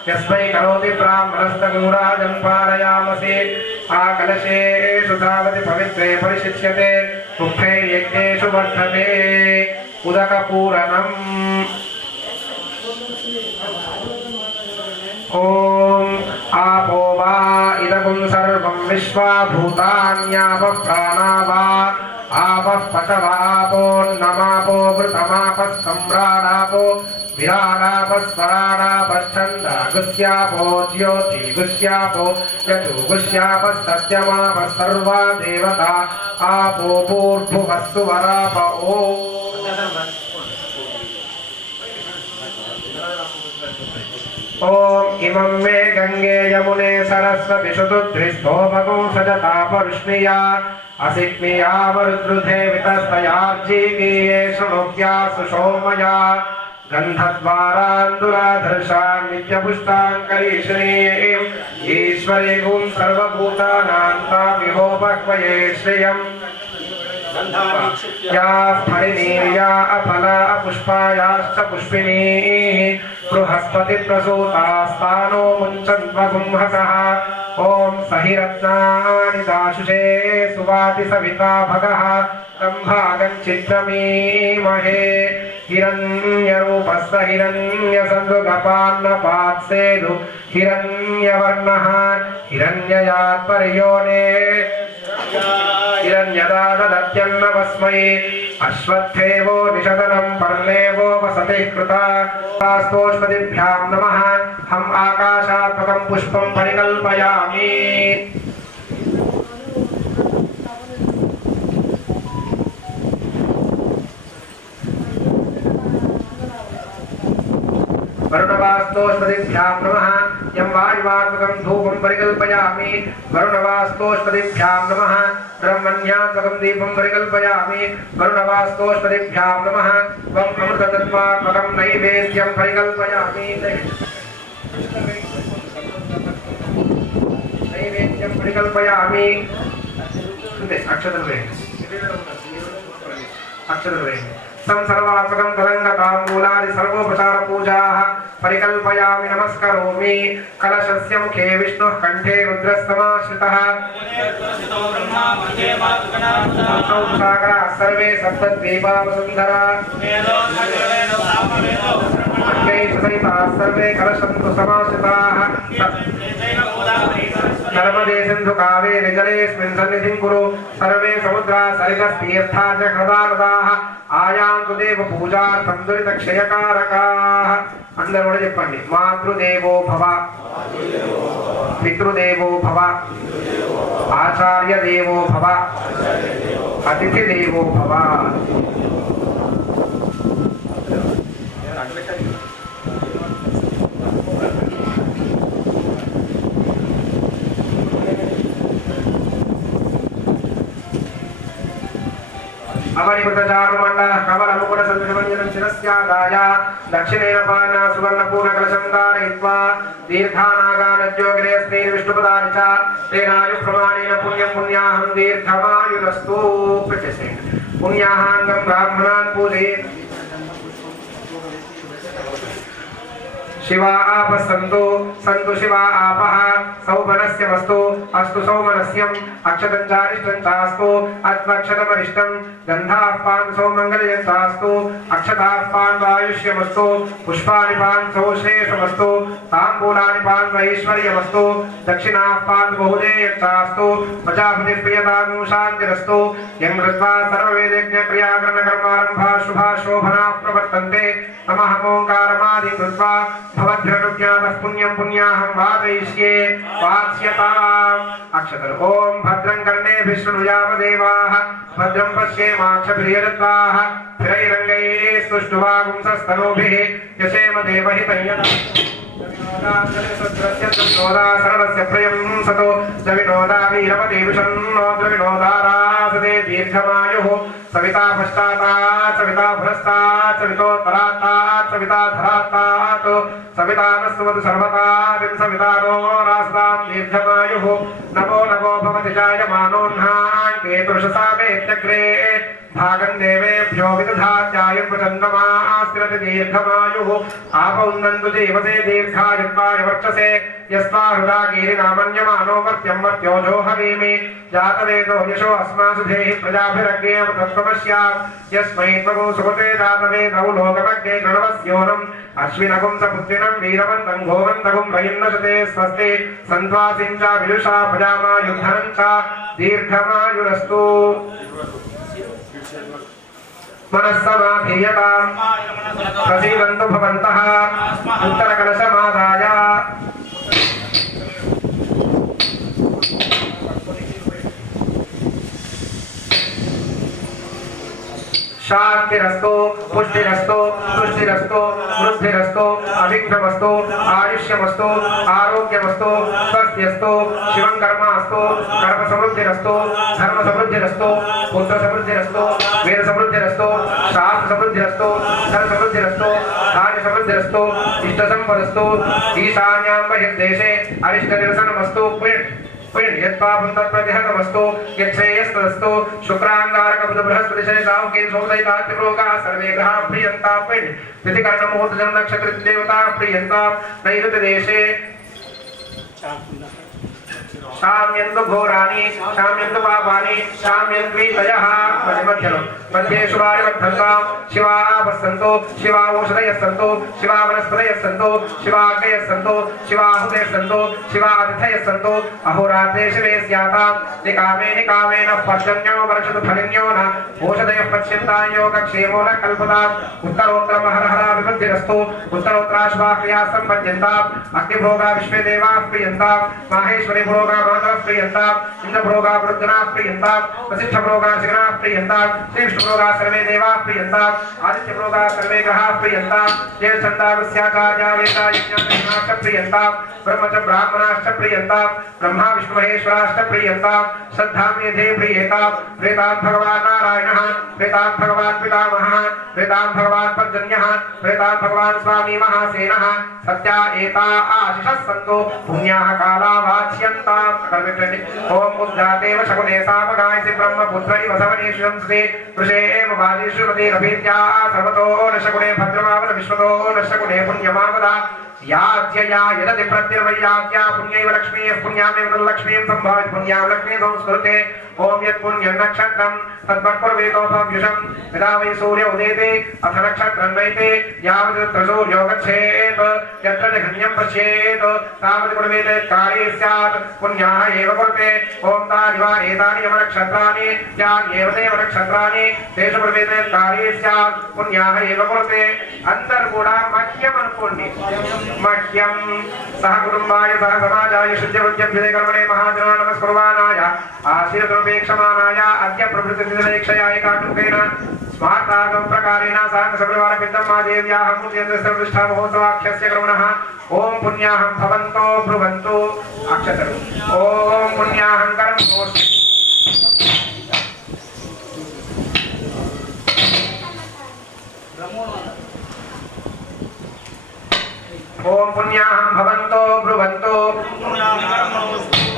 यस्मै करोति ब्राह्मणस्तगूराजं पारयामसि आकलशेषु तावति पवित्रे परिशिष्यते मुक्तैर्यज्ञेषु वर्धते उदकपूरणम् ओम आपो वा इदगुं सर्वं विश्वा भूतान्यापः प्राणा वा आपः पशवापोन्नमापो वृतमापः सम्राडापो विराडापः स्वराडापश्छन्दागुस्यापो ज्योतिगुस्यापो यजुगुस्यापः सत्यमापः सर्वा देवता आपो भूर्भुवः सुवराप ओम ओम इमं मे गंगे यमुने सरस्वती शुद्धुद्रिस्तोमगो सजता परुष्णिया असिक्मिया वरुद्रुधे वितस्तयार्जीकीये शृणुक्या सुषोमया गन्धद्वारान्दुराधर्षा नित्यपुष्टाङ्करीश्रीं ईश्वरे गुं सर्वभूतानां तामिहोपक्वये श्रियम् या फणिनीर्या अपला पुष्पायाश्च पुष्पिनीः बृहस्पति प्रसूतास्तानो मुञ्चन्त्वगुंहसः ओम सहिरत्नानि दाशुषे सुवाति सविता भगः तम्भागं चित्रमीमहे हिरण्यरूपस्य हिरण्यसन्दृगपान्नपात्सेदु हिरण्यवर्णः हिरण्ययात्पर्योने हिरण्यदादत्यन्नवस्मै अश्वत्थेवो निषदनं पर्णेवो वसते कृता वास्तोष्पदिभ्यां नमः हम आकाशात्मकं पुष्पं परिकल्पयामि वरुणवास्तोष्पदिभ्यां नमः यं वायुवात्मकं धूपं परिकल्पयामि वरुणवास्तोष्पदिभ्यां नमः ब्रह्मण्यात्मकं दीपं परिकल्पयामि वरुणवास्तोष्पदिभ्यां नमः वं अमृततत्त्वात्मकं नैवेद्यं परिकल्पयामि नैवेद्यं परिकल्पयामि अक्षतद्वयम् सर्वात्मकं तलङ्गताम्बूलादि सर्वोपचार पूजाः परिकल्पयामि नमस्करोमि कलशस्य मुखे विष्णुः कंठे रुद्रस्तमाश्रितः सागराः सर्वे सप्तद्वीपा वसुन्धरा अंगैः सहिताः सर्वे कलशन्तु समाश्रिताः नर्मदे सिन्धु कावेरी जलेऽस्मिन् सन्निधिं कुरु सर्वे समुद्रा सरितस्तीर्था च हृदानदाः आयान्तु देव पूजार्थं दुरितक्षयकारकाः అందరూ కూడా చెప్పండి మాతృదేవో భవ పితృదేవో భవ ఆచార్య దేవో భవ అతిథి దేవో భవ अमणिकृतचारुमण्डलः कमलमुकुटसदृशमञ्जनं शिरस्यादाय दक्षिणेन पाणिना सुवर्णपूर्णकलशं धारयित्वा दीर्घानागानद्योगिरेऽस्मिन् च तेनायुप्रमाणेन पुण्यं पुण्याहं दीर्घमायुरस्तु पुण्याहाङ्गं ब्राह्मणान् पूजयेत् शिवा आपः सन्तु सन्तु शिवा आपः सौमनस्य वस्तु अस्तु सौमनस्यम् अक्षतं चारिष्टं चास्तु अत्वक्षतमरिष्टं गन्धाः पान् सौमङ्गल्यं चास्तु अक्षताः पान् वायुष्यमस्तु पुष्पाणि पान् सौश्रेषमस्तु ताम्बूलानि पान् ऐश्वर्यमस्तु दक्षिणाः पान् बहुदेयं चास्तु प्रजापतिप्रियतां शान्तिरस्तु यं कृत्वा सर्ववेदज्ञक्रियाकरणकर्मारम्भा शुभा शोभनाः प्रवर्तन्ते नमः ओंकारमादि कृत्वा भवद्भ्रनुज्ञातः पुण्यं पुण्याहं वादयिष्ये वाच्यताम् अक्षतः ओम भद्रं कर्णेभिः शृणुयामदेवाः भद्रं पश्येमाक्षभिर्यजत्राः स्थिरैरङ्गैः स्तुष्ट्वागुंसस्तनूभिः यशेम देवहितं यथा सरलस्य प्रियं सतो जविनोदा वीरपति विषन्नो द्रविनोदारासदे दीर्घमायुः सविता पश्चातात् सविता पुरस्तात् सवितोत्तरात्तात् सविता धरात्तात् सविता नस्तुवतु सर्वता विं सविता नो रासतां दीर्घमायुः नमो नमो भवति जायमानोऽह्नां केतुर्षसा वेत्यग्रे भागं देवेभ्यो विदधात्यायं प्रचन्दमास्तिरति दीर्घमायुः आपौन्दन्तु जीवसे दीर्घायुत्वाय वर्चसे यस्वा हृदा कीरिनामन्यमानो मर्त्यं मर्त्योजो हवीमि जातवेदो यशो अस्मासु धेहि प्रजाभिरग्नेम तत्त्वमस्यात् यस्मै त्वगो सुकृते जातवेदौ लोकमग्ने प्रणवस्योनम् अश्विनगुं सपुत्रिणं वीरवन्तं गोवन्तगुं वयन्नशते स्वस्ति सन्त्वासिं च विदुषा प्रजामायुद्धनं च दीर्घमायुरस्तु मनस्समाधीयतां प्रसीदन्तु भवन्तः उत्तरकलशमादाय शांतिरस्तु पुष्टिरस्तु तुष्टिरस्तु वृद्धिरस्तु अभिघ्नमस्तु आयुष्यमस्तु आरोग्यमस्तु स्वस्त्यस्तु शिवं कर्मास्तु कर्म समृद्धिरस्तु धर्म समृद्धिरस्तु पुत्र समृद्धिरस्तु वेद समृद्धिरस्तु शास्त्र समृद्धिरस्तु धन समृद्धिरस्तु धान्य समृद्धिरस्तु इष्ट संपदस्तु ईशान्यां बहिर्देशे अरिष्ट निरसनमस्तु पिंड यत्पापं तत्प्रतिहतमस्तु यच्छ्रेयस्तदस्तु शुक्रांगारक बृहस्पति शनि राहु केतु सोमदयिता त्रिलोकाः सर्वे ग्रहाः प्रियन्तां पिंड तिथिकर्ण मुहूर्त जन्म नक्षत्र देवता प्रियन्तां नैऋत्य देशे शाम्यन्तु घोराणि शाम्यन्तु पापानि शाम्यन्त्वीतयः मध्यमध्यं मध्ये शुभानि वर्धन्तां शिवा आपस्सन्तु शिवा औषधयः सन्तु शिवा वनस्पतयः सन्तु शिवा अग्नयः सन्तु शिवा आहुतयः सन्तु शिवा आतिथयः सन्तु अहोरात्रे शिवे स्यातां निकामेन पर्जन्यो वर्षतु फलिन्यो न औषधयः पश्यन्तां योगक्षेमो न कल्पताम् उत्तरोत्तरं हर हर विबुद्धिरस्तु उत्तरोत्तराशुभा क्रियाः सम्पद्यन्ताम् अग्निभोगा विश्वे देवाः प्रियन्तां माहेश्वरी भोगा माता प्रियन्तां इंद्रभोगा वृद्धनाः प्रियन्तां वसिष्ठभोगा शिखराः प्रियन्तां श्रीविष्णुभोगा सर्वे देवाः प्रियन्तां आदित्यभोगा सर्वे ग्रहाः प्रियन्तां ज्येष्ठन्दागस्याचार्या वेदा यज्ञाश्च प्रियन्तां ब्रह्म च ब्राह्मणाश्च प्रियन्तां ब्रह्मा विष्णु महेश्वराश्च प्रियन्तां श्रद्धां मेधे प्रियेतां प्रेतां भगवान् नारायणः प्रेतां भगवान् पितामहः प्रेतां भगवान् पर्जन्यः प्रेतां भगवान् स्वामी महासेनः सत्या एता आशिषः सन्तु पुण्याः काला वाच्यन्तां ओम उद्गातेव शकुने सामगायसि ब्रह्मपुत्र इव सवनेश्वंसते वृषे एव वादिषु नदे रभेत्या सर्वतो न शकुने भद्रमावद विश्वतो न शकुने पुण्यमावदा याज्यया यदति प्रत्यर्वयाज्या पुण्यैव लक्ष्मीः पुण्यामेव लक्ष्मीं सम्भाव्य पुण्यां लक्ष्मीं संस्कृते ओम यत् पुण्यं नक्षत्रं तद्वत्पर्वेतोपव्युषं यदा वै सूर्य उदेते अथ नक्षत्रं वैते यावत् सूर्यो गच्छेत् यत्र जघन्यं पश्येत् तावत् कुर्वेत् कार्ये स्यात् पुण्याः एव कुरुते ओम तानि वा एतानि यम नक्षत्राणि यान्येव देव नक्षत्राणि तेषु कुर्वेत् कार्ये स्यात् पुण्याः एव कुरुते अंतर्गुणा मह्यम् अनुकोण्डि मह्यं सह कुटुम्बाय सह समाजाय शुद्धवृद्ध्यभ्युदय कर्मणे महाजना नमस्कुर्वाणाय आशीर्वादोपेक्षमाणाय अद्य प्रभृतिनिरीक्षया एकाटुकेन स्मार्तागम प्रकारेण साङ्गसपरिवार पितम्मा देव्याः मूर्त्यन्द्रस्तवृष्ठा महोत्सवाख्यस्य क्रमणः ओम पुण्याहं भवन्तो ब्रुवन्तु अक्षतरु ओम पुण्याहं करं ओम पुण्याहं भवन्तो ब्रुवन्तो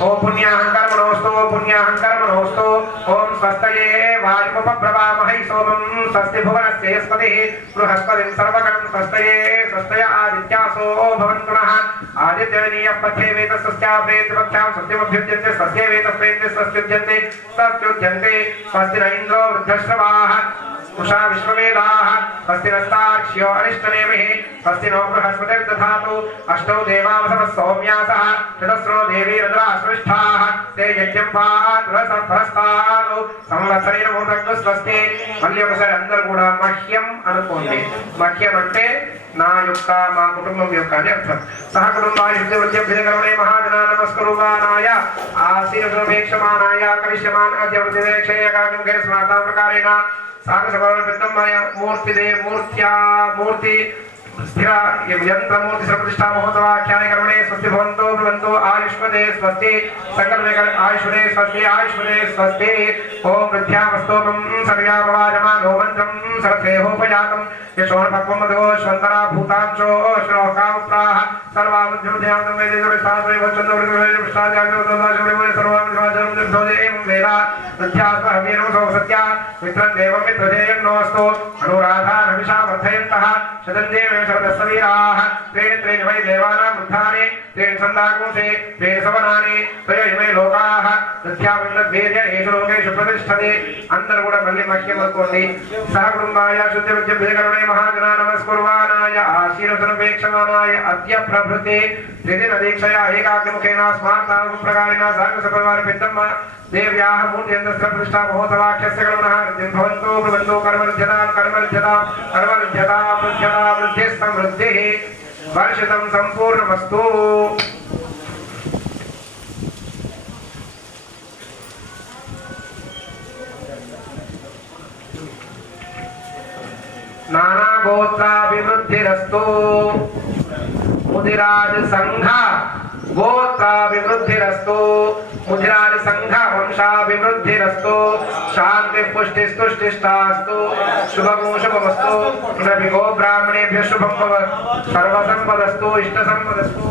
ओम पुण्याहं कर्मणोऽस्तु पुण्याहं कर्मणोऽस्तु ओम स्वस्तये वायुमुपब्रवामहै सोमं स्वस्ति भुवनस्य यस्पतिः बृहस्पतिं सर्वगणं स्वस्तये स्वस्तय आदित्यासो भवन्तु नः आदित्यनीयः पथ्ये वेदस्या प्रेतपथ्यां सत्यमभ्युज्यन्ते स्वस्ये वेदप्रेते स्वस्त्युज्यन्ते स्वस्त्युज्यन्ते स्वस्ति न इन्द्रो वृद्धश्रवाः उषा विश्ववेदाः स्वस्ति नस्ताक्ष्यो अरिष्टनेमिः स्वस्ति नो बृहस्पतिर्दधातु अष्टौ देवावसवः सौम्यासः चतस्रो देवी रुद्राश्रेष्ठाः ते यज्ञं पात्रसफलस्तानु संवत्सरेण మూర్తకు స్వస్తి. మళ్ళీ ఒకసారి అందరూ కూడా మహ్యం అనుకోండి. మహ్యం అంటే నా యొక్క మా కుటుంబం యొక్క అని అర్థం. సహ కుటుంబాయ వృత్తివృత్తిభ్యుదకర్మణే మహాజనా నమస్కరువానాయ ఆశీర్వదమేక్షమానాయ కరిష్యమాన్ అద్యవృత్తివేక్షయ కాకిముఖే స్మృతాం ప్రకారేణ సాగసభావ పెద్దమ్మాయ మూర్తిదే మూర్తి स्थिर यंत्रमूर्ति सर्वप्रतिष्ठा महोत्सवाख्याय कर्मणे स्वस्ति भवन्तो ब्रुवन्तो आयुष्मदे स्वस्ति संकल्पे आयुष्मदे स्वस्ति ओम प्रत्यामस्तोमं सर्व्यापवाजमानो मन्त्रं सरथेहोपजातं यशोर्भक्वमदो श्वन्तरा भूतांशो श्लोकावप्राः सर्वामुद्युध्यानं वेदेश्वरस्थात्वे वचन्दवृत्तिविष्टाद्याग्योदोदाशुडिवै सर्वामिध्वाजनं एवं वेदा प्रत्यास्महमेनो सत्या मित्रं देवं मित्रधेयन्नोऽस्तु अनुराधा नमिषा वर्धयन्तः शतन्देव शरदस्सवीराः त्रीणि त्रीणि वै देवानां वृद्धानि त्रीणि छन्दागुंसे त्रीणि सवनानि त्रयमिमे लोकाः नृत्याविन्दद्वीर्य येषु लोकेषु प्रतिष्ठते. అందరూ కూడా మళ్ళీ మహ్యం అనుకోండి. సహ కుటుంబాయ శుద్ధివృత్తిభ్యుదకర్మణే మహాజనా నమస్కుర్వానాయ ఆశీర్వదనపేక్షమానాయ అద్య ప్రభృతే త్రిదిన దీక్షయా ఏకాగ్నిముఖేన స్మార్తాం ప్రకారేణ సాగసపరివార పెద్దమ్మ देव्याः मूर्त्यन्तस्य प्रतिष्ठा महोत्सवाख्यस्य कर्मणः वृद्धिं भवन्तो ब्रुवन्तो कर्मरुध्यतां वृद्धिः समृद्धिः वर्षितं सम्पूर्णमस्तु. नानागोत्राभिवृद्धिरस्तु मुदिराज संघ गोत्राभिवृद्धिरस्तु मुदिराज संघ वंशाभिवृद्धिरस्तु शांति पुष्टिस्तुष्टिष्टास्तु शुभमो शुभमस्तु नभिगो ब्राह्मणेभ्यः शुभं भवतु सर्वसंपदस्तु इष्टसंपदस्तु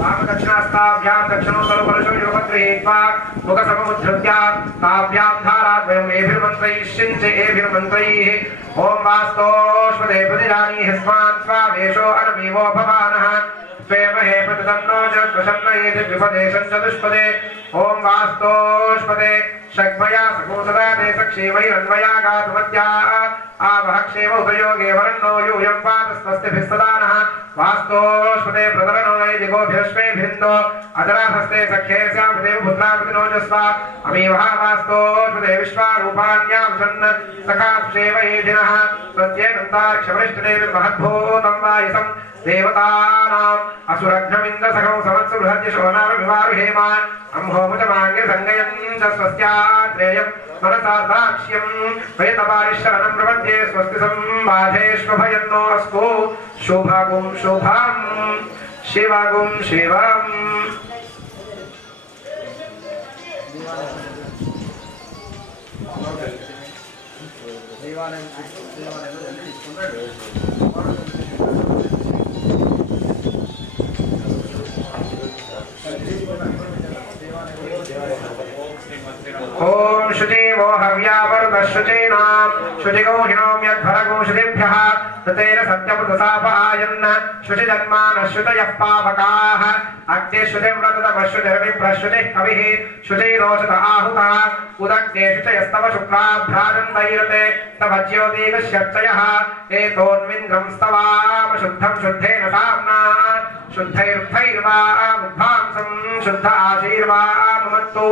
वामदक्षिणास्ताभ्यां दक्षिणोत्तरफलशो योगगृहीत्वा मुखसमुद्धृत्य ताभ्यां धाराद्वयम् एभिर्मन्त्रैः शिञ्च एभिर्मन्त्रैः ओम वास्तोष्पदे प्रतिजानीहि स्मात् स्वावेशो अनमीवो भवानः स्वेमहे प्रतिदन्नो च प्रसन्नयेति विपदेशं चतुष्पदे ओम वास्तोष्पदे शग्मया सकोसदा ते सक्षेमैरन्वया गातुमत्या आवह क्षेम उपयोगे वरन्नो यूयं पातस्वस्तिभिस्सदानः वास्तोष्पदे प्रतरणो दिगोभिरश्वेभिरिन्दो अजराहस्ते सख्ये स्यामदेव पुत्रापतिनोजस्वा अमीवः वास्तोष्पदे विश्वारूपाण्यावसन्न सखाक्षेमयेधिनः प्रत्येनन्ताक्षवरिष्ठदेवी महद्भूतं वायसं देवतानाम् असुरघ्नमिन्द सखौ समत्सु बृहद्यशोनामभिवारुहेम अंहोमुचमाङ्गे संगयन् च स्वस्यात्रेयं मनसार्धाक्ष्यं प्रेतपारिशरणं प्रपद्ये स्वस्ति संबाधेष्वभयन्नोऽस्तु शुभगुं शुभं शिवगुं शिवम्. ओम शुचिवो हव्यावरुतशुचीनां शुचिगौहिनोम्यध्वरगो शुचिभ्यः ततेन सत्यमृतसापायन् शुचिजन्मानश्रुतयः पावकाः अग्निश्रुतिव्रततमश्रुतिर्विप्रश्रुतिः कविः शुचिरोषत आहुतः उदग्नेषु च यस्तव शुक्लाभ्राजन्तैरते तव ज्योतिगश्यर्चयः एतोन्विन्द्रं स्तवाम शुद्धं शुद्धेन साम्ना शुद्धैर्भैर्वामुद्भांसं शुद्ध आशीर्वामुमत्तु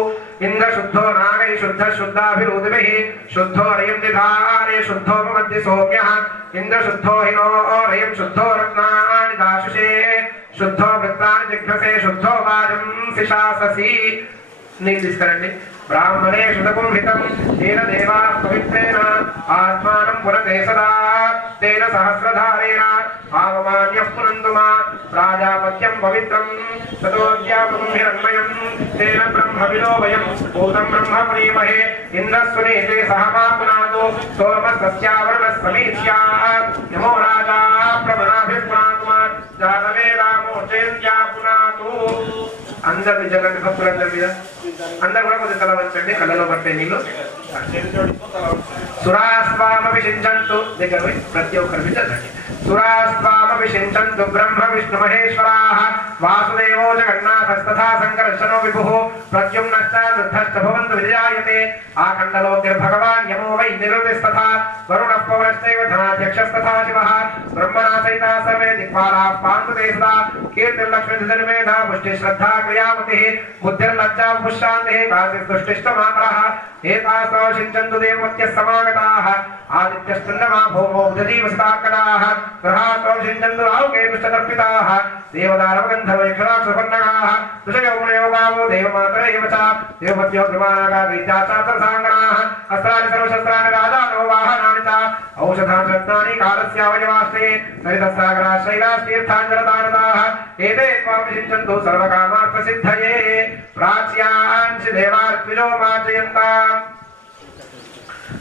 इंद्र शुद्धो नागै शुद्ध शुद्धाभिरुदिभिः शुद्धो रयं दिधारे शुद्धोपमद्य सौम्यः इंद्र शुद्धो हिनो रयं शुद्धो रत्नानि दाशुषे शुद्धो वृत्तानि जिघ्रसे शुद्धो वाजं सिशाससि. नीतिस्करण्डि ब्राह्मणे शुद्धकुंभितं तेन देवाः पवित्रेण आत्मानं पुनते सदा तेन सहस्रधारेण आवमान्यः पुनन्तु मा प्राजापत्यं पवित्रं ततोऽद्यापुंभिरन्मयं तेन ब्रह्मविदो वयं भूतं ब्रह्म पुनीमहे इन्द्रस्वनेते सह मा पुनातो सोमस्तस्यावरणः समीक्ष्यात् नमो राजा प्रमणाभिः पुनातु मा జాతవేదామోచయంత్యా పునాతు. అందరు నిజంగా భక్తులందరి మీద అందరు కూడా కొంచెం తల వచ్చండి, కళ్ళలో పట్టే నీళ్ళు. సురాస్వామవిషించంతు దగ్గర పోయి ప్రతి ఒక్కరి మీద చదవండి. సురాస్వామవిషించంతు బ్రహ్మ విష్ణు మహేశ్వరాః వాసుదేవో జగన్నాథస్తథా సంకర్షణో విభుః ప్రద్యుమ్నశ్చ వృద్ధశ్చ భవంతు విజయాయతే. ఆఖండలోకిర్భగవాన్ యమో వై నిరుతిస్తథా వరుణః పవనశ్చైవ ధనాధ్యక్షస్తథా శివః బ్రహ్మణాసైతా సర్వే దిక్పాలాః పాంతు తే సదా. కీర్తిర్లక్ష్మీర్ధనుర్మేధా పుష్టిశ్రద్ధా క్రియామతిః బుద్ధిర్లజ్జా పుష్శాంతిః కాశిస్తుష్టిష్టమాత్రः ఏతాస్తోషించन्तు దేవత్యः సమాగతాः ఆదిత్యశ్చంద్రమా భౌమో బుధజీవసితార్కడాः గ్రహాస్తోషించन्तు రాహుకేతుశ్చతర్పితాः దేవదానవగन्धर्वयक्षराक्षसपन्नगाः ऋषयो मुनयो गावो देवमातर एव च देवपत्यो कृपानागारीत्याचातरसाङ्गणाः अस्त्राणि सर्वशस्त्राणि राजानो वाहनानि च औषधानि रत्नानि कालस्यावयवास्ते सरितस्सागराः शैलास्तीर्थाञ्जलदानदाः एते त्वां विषिञ्चन्तु सर्वकामार्थसिद्धये प्राच्याञ्चि देवार्त्विजो माचयन्ताम्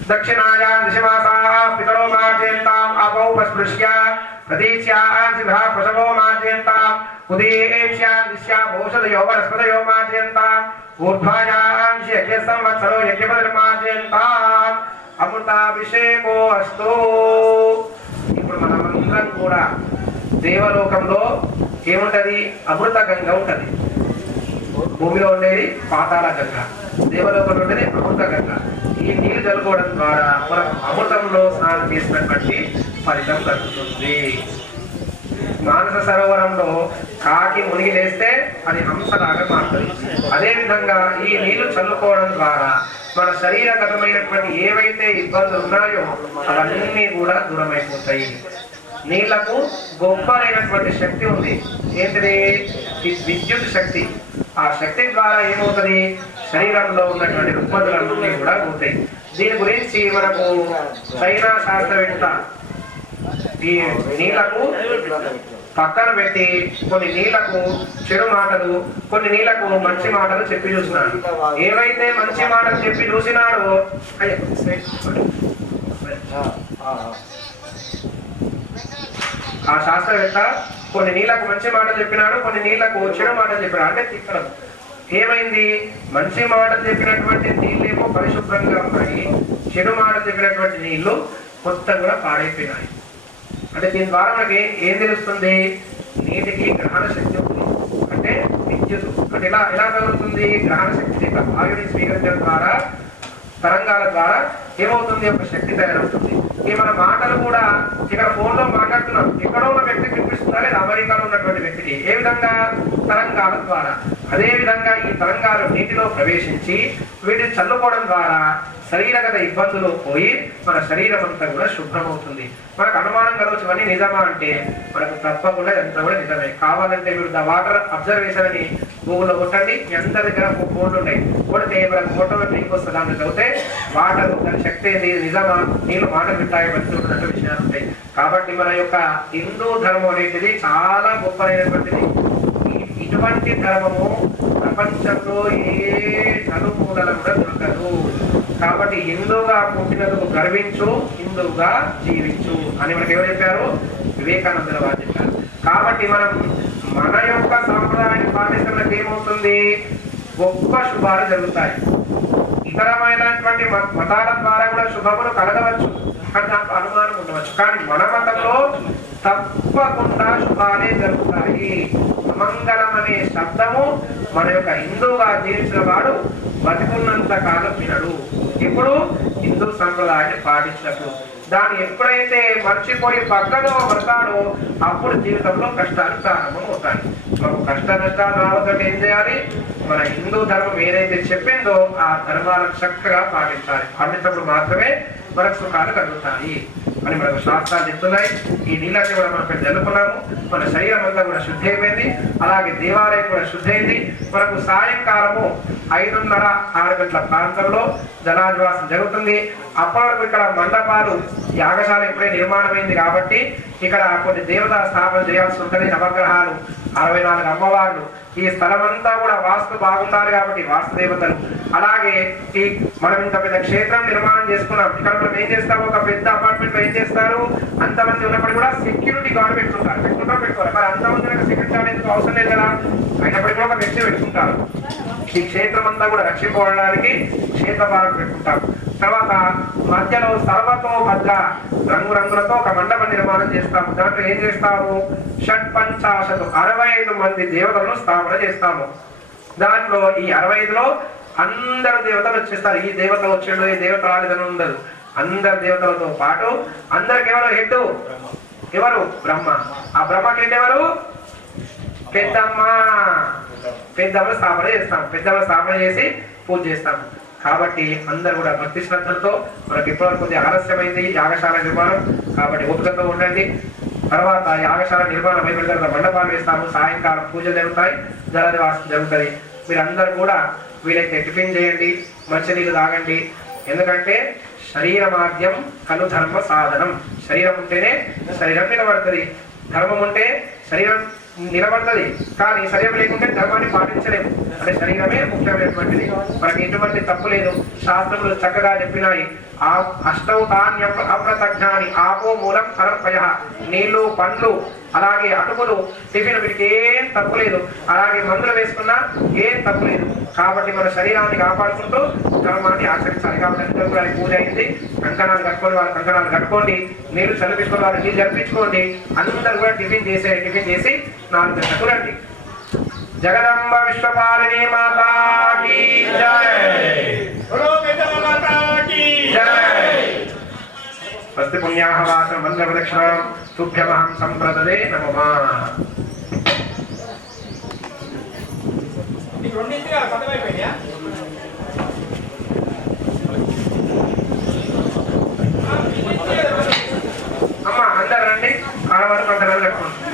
दक्षिणायां दिशमासाः पितरो माचयन्ताम् अपौपस्पृश्य प्रतीच्याञ्चिभ्यः पशवो माचयन्ताम् उदीच्यां दिश्यां ओषधयो वनस्पतयो माचयन्ताम् ऊर्ध्वायाञ्चि यज्ञसंवत्सरो यज्ञपतिर्माचयन्ताम् అమృతాభిషేకో అస్తు. ఇప్పుడు మనమందరం కూడా దేవలోకంలో ఏముంటది? అమృత గంగ ఉంటది. భూమిలో ఉండేది పాతాళ గంగ, దేవలోకంలో ఉండేది అమృత గంగ. ఈ నీళ్లు చల్లుకోవడం ద్వారా మనకు అమృతంలో స్నానం చేసినటువంటి ఫలితం కలుగుతుంది. మానస సరోవరంలో కాకి మునిగి లేస్తే అది హంసలాగా మారుతుంది. అదేవిధంగా ఈ నీళ్లు చల్లుకోవడం ద్వారా మన శరీరగతమైనటువంటి ఏవైతే ఇబ్బందులు ఉన్నాయో అవన్నీ కూడా దూరమైపోతాయి. నీళ్లకు గొప్పనైనటువంటి శక్తి ఉంది. ఏంటిది? విద్యుత్ శక్తి. ఆ శక్తి ద్వారా ఏమవుతుంది? శరీరంలో ఉన్నటువంటి రుగ్మతులన్నీ కూడా పోతాయి. దీని గురించి మనకు చైనా శాస్త్రవేత్త ఈ నీళ్లకు పక్కన పెట్టి కొన్ని నీళ్లకు చెడు మాటలు, కొన్ని నీళ్లకు మంచి మాటలు చెప్పి చూసినాడు. ఏవైతే మంచి మాటలు చెప్పి చూసినాడో ఆ శాస్త్రవేత్త కొన్ని నీళ్లకు మంచి మాటలు చెప్పినాడు, కొన్ని నీళ్లకు చెడు మాటలు చెప్పినాడు. అంటే తిక్కడం. ఏమైంది? మంచి మాటలు చెప్పినటువంటి నీళ్ళేమో పరిశుభ్రంగా ఉన్నాయి, చెడు మాటలు చెప్పినటువంటి నీళ్లు మొత్తం కూడా పాడైపోయినాయి. అంటే దీని ద్వారా మనకి ఏం తెలుస్తుంది? నీటికి గ్రహణ శక్తి ఉంది. అంటే విద్యుత్ అంటే ఎలా తగులుతుంది? గ్రహణ శక్తి వాయుని స్వీకరించడం ద్వారా తరంగాల ద్వారా ఏమవుతుంది? ఒక శక్తి తయారవుతుంది. ఈ మన మాటలు కూడా ఇక్కడ ఫోన్ లో మాట్లాడుతున్నాం, ఎక్కడో ఉన్న వ్యక్తికి వినిపిస్తుందా లేదా? అమెరికాలో ఉన్నటువంటి వ్యక్తికి. ఏ విధంగా? తరంగాల ద్వారా. అదే విధంగా ఈ తరంగాలు నీటిలో ప్రవేశించి వీటిని చల్లుకోవడం ద్వారా శరీరగత ఇబ్బందులు పోయి మన శరీరం అంతా కూడా శుభ్రమవుతుంది. మనకు అనుమానం కలవచ్చు ఇవన్నీ నిజమా అంటే మనకు తప్పకుండా ఎంత కూడా నిజమే. కావాలంటే మీరు ద వాటర్ అబ్జర్వేషన్ అని గూగుల్లో కొట్టండి. మీ అందరి దగ్గర ఫోన్లు ఉన్నాయి, కొడితే మనకు ఆటోమేటిక్ వస్తుంది. దాన్ని చదివితే వాటర్ దాని శక్తి ఏంది, నిజమా, నీళ్ళు మాటలు వింటాయి, మంచి విషయాలు ఉంటాయి. కాబట్టి మన యొక్క హిందూ ధర్మం అనేటిది చాలా గొప్పమైనటువంటిది. ఇటువంటి ధర్మము ప్రపంచంలో ఏ నలుమూలల కూడా దొరకదు. కాబట్టి హిందువుగా పుట్టినందుకు గర్వించు, హిందువుగా జీవించు అని మనకు ఎవరు చెప్పారు? వివేకానందుల వారు చెప్పారు. కాబట్టి మనం మన యొక్క సాంప్రదాయాన్ని పాటిస్తున్నది ఏమవుతుంది? గొప్ప శుభాలు జరుగుతాయి. ఇతరమైనటువంటి మతాల ద్వారా కూడా శుభములు కలగవచ్చు, కానీ నాకు అనుమానం ఉండవచ్చు. కానీ మన మతంలో తప్పకుండా శుభాలే జరుగుతాయి. అమంగళం అనే శబ్దము మన యొక్క హిందువుగా జీవించిన వాడు బతికున్నంత కాలం వినడు. ఇప్పుడు హిందూ సంప్రదాయాన్ని పాటించినప్పుడు. దాన్ని ఎప్పుడైతే మర్చిపోయి పక్కలో పడతాడో అప్పుడు జీవితంలో కష్టాలు ప్రారంభం అవుతాయి. మనకు కష్ట నష్టాలు రావద్దంటే ఏం చేయాలి? మన హిందూ ధర్మం ఏదైతే చెప్పిందో ఆ ధర్మాలను చక్కగా పాటించాలి. పాటించినప్పుడు మాత్రమే మనకు సుఖాలు కలుగుతాయి అని మనకు శాస్త్రాలు చెప్తున్నాయి. ఈ నీళ్ళని కూడా మనం ఇక్కడ జరుపుకున్నాము. మన శరీరం అంతా కూడా శుద్ధి అయిపోయింది. అలాగే దేవాలయం కూడా శుద్ధి అయింది. మనకు సాయంకాలము 5:30-6 గంటల ప్రాంతంలో జలాదివాసం జరుగుతుంది. అప్పటి వరకు ఇక్కడ మండపాలు, యాగశాల ఇప్పుడే నిర్మాణమైంది కాబట్టి ఇక్కడ కొన్ని దేవతా స్థాపన చేయాల్సి ఉంటుంది. నవగ్రహాలు 64 అమ్మవార్లు. ఈ స్థలం అంతా కూడా వాస్తు బాగుండాలి కాబట్టి వాస్తు దేవతలు. అలాగే ఈ మనం ఇంత పెద్ద క్షేత్రం నిర్మాణం చేసుకున్నాం. ఇక్కడ మనం ఏం చేస్తాము, ఒక పెద్ద అపార్ట్మెంట్ లో ఏం చేస్తారు, అంతమంది ఉన్నప్పుడు కూడా సెక్యూరిటీ గార్డ్ పెట్టుకుంటారు. పెట్టుకోవాలి. మరి అంతమంది సెక్యూరిటీ గార్డ్ ఎందుకు అవసరం లేదు కదా, అయినప్పటికీ కూడా ఒక వ్యక్తి పెట్టుకుంటారు. ఈ క్షేత్రం అంతా కూడా రక్షించుకోవడానికి క్షేత్రపాలకులు పెట్టుకుంటారు. తర్వాత మధ్యలో సర్వతోభద్ర రంగురంగులతో ఒక మండప నిర్మాణం చేస్తాము. దాంట్లో ఏం చేస్తాము, షట్పంచాశతు 65 మంది దేవతలను స్థాపన చేస్తాము. దాంట్లో ఈ 65లో అందరు దేవతలు వచ్చేస్తారు. ఈ దేవత వచ్చాడు, ఈ దేవత రాలేదని ఉండదు. అందరు దేవతలతో పాటు అందరికి ఎవరు హెడ్, ఎవరు బ్రహ్మ. ఆ బ్రహ్మకి హెడ్ ఎవరు, పెద్దమ్మ. పెద్దమ్మ స్థాపన చేస్తాం. పెద్దమ్మ స్థాపన చేసి పూజ చేస్తాం. కాబట్టి అందరు కూడా భక్తి శ్రద్ధలతో, మనకి ఇప్పటివరకు కొద్దిగా ఆలస్యమైంది యాగశాల నిర్మాణం, కాబట్టి ఓపికతో ఉండండి. తర్వాత యాగశాల నిర్మాణం అయిపోయిన తర్వాత మండపాలు వేస్తాము. సాయంకాలం పూజలు జరుగుతాయి, జలనివాసం జరుగుతుంది. మీరందరూ కూడా వీలైతే టిఫిన్ చేయండి, మంచినీళ్ళు తాగండి. ఎందుకంటే శరీరమాద్యం కను ధర్మ సాధనం. శరీరం ఉంటేనే శరీరం నిలబడుతుంది, ధర్మం ఉంటే శరీరం నిలబడుతుంది. కానీ శరీరం లేకుంటే ధర్మాన్ని పాటించలేము. అంటే శరీరమే ముఖ్యమైనటువంటిది. మనకి ఎటువంటి తప్పు లేదు. శాస్త్రములు చక్కగా చెప్పినాయి. అష్టౌతాన్యం అప్రతజ్ఞాని ఆపో మూలం సమర్పయ. నీళ్లు, పండ్లు, అలాగే అటుకులు, టిఫిన్, వీటికి ఏం తప్పు లేదు. అలాగే మందులు వేసుకున్నా ఏం తప్పు లేదు. కాబట్టి మన శరీరాన్ని కాపాడుకుంటూ ధర్మాన్ని ఆచరించాలి. కాబట్టి అందరూ కూడా పూజ అయింది. కంకణాలు కట్టుకోండి, వాళ్ళ కంకణాలు కట్టుకోండి. నీళ్లు చల్లిపించుకోండి, వాళ్ళు నీళ్ళు జరిపించుకోండి. అందరూ కూడా టిఫిన్ చేసి 4 గంటలకు రండి. జగదంబ విశ్వపాలిని మాతాకి జై. స్వస్తి పుణ్యాహవాస మంత్ర ప్రదక్షిణం తుభ్యమహం సంప్రదదే నమః. అమ్మ అందరు రండి, ఆడవారు కొంతమంది కట్టుకోండి.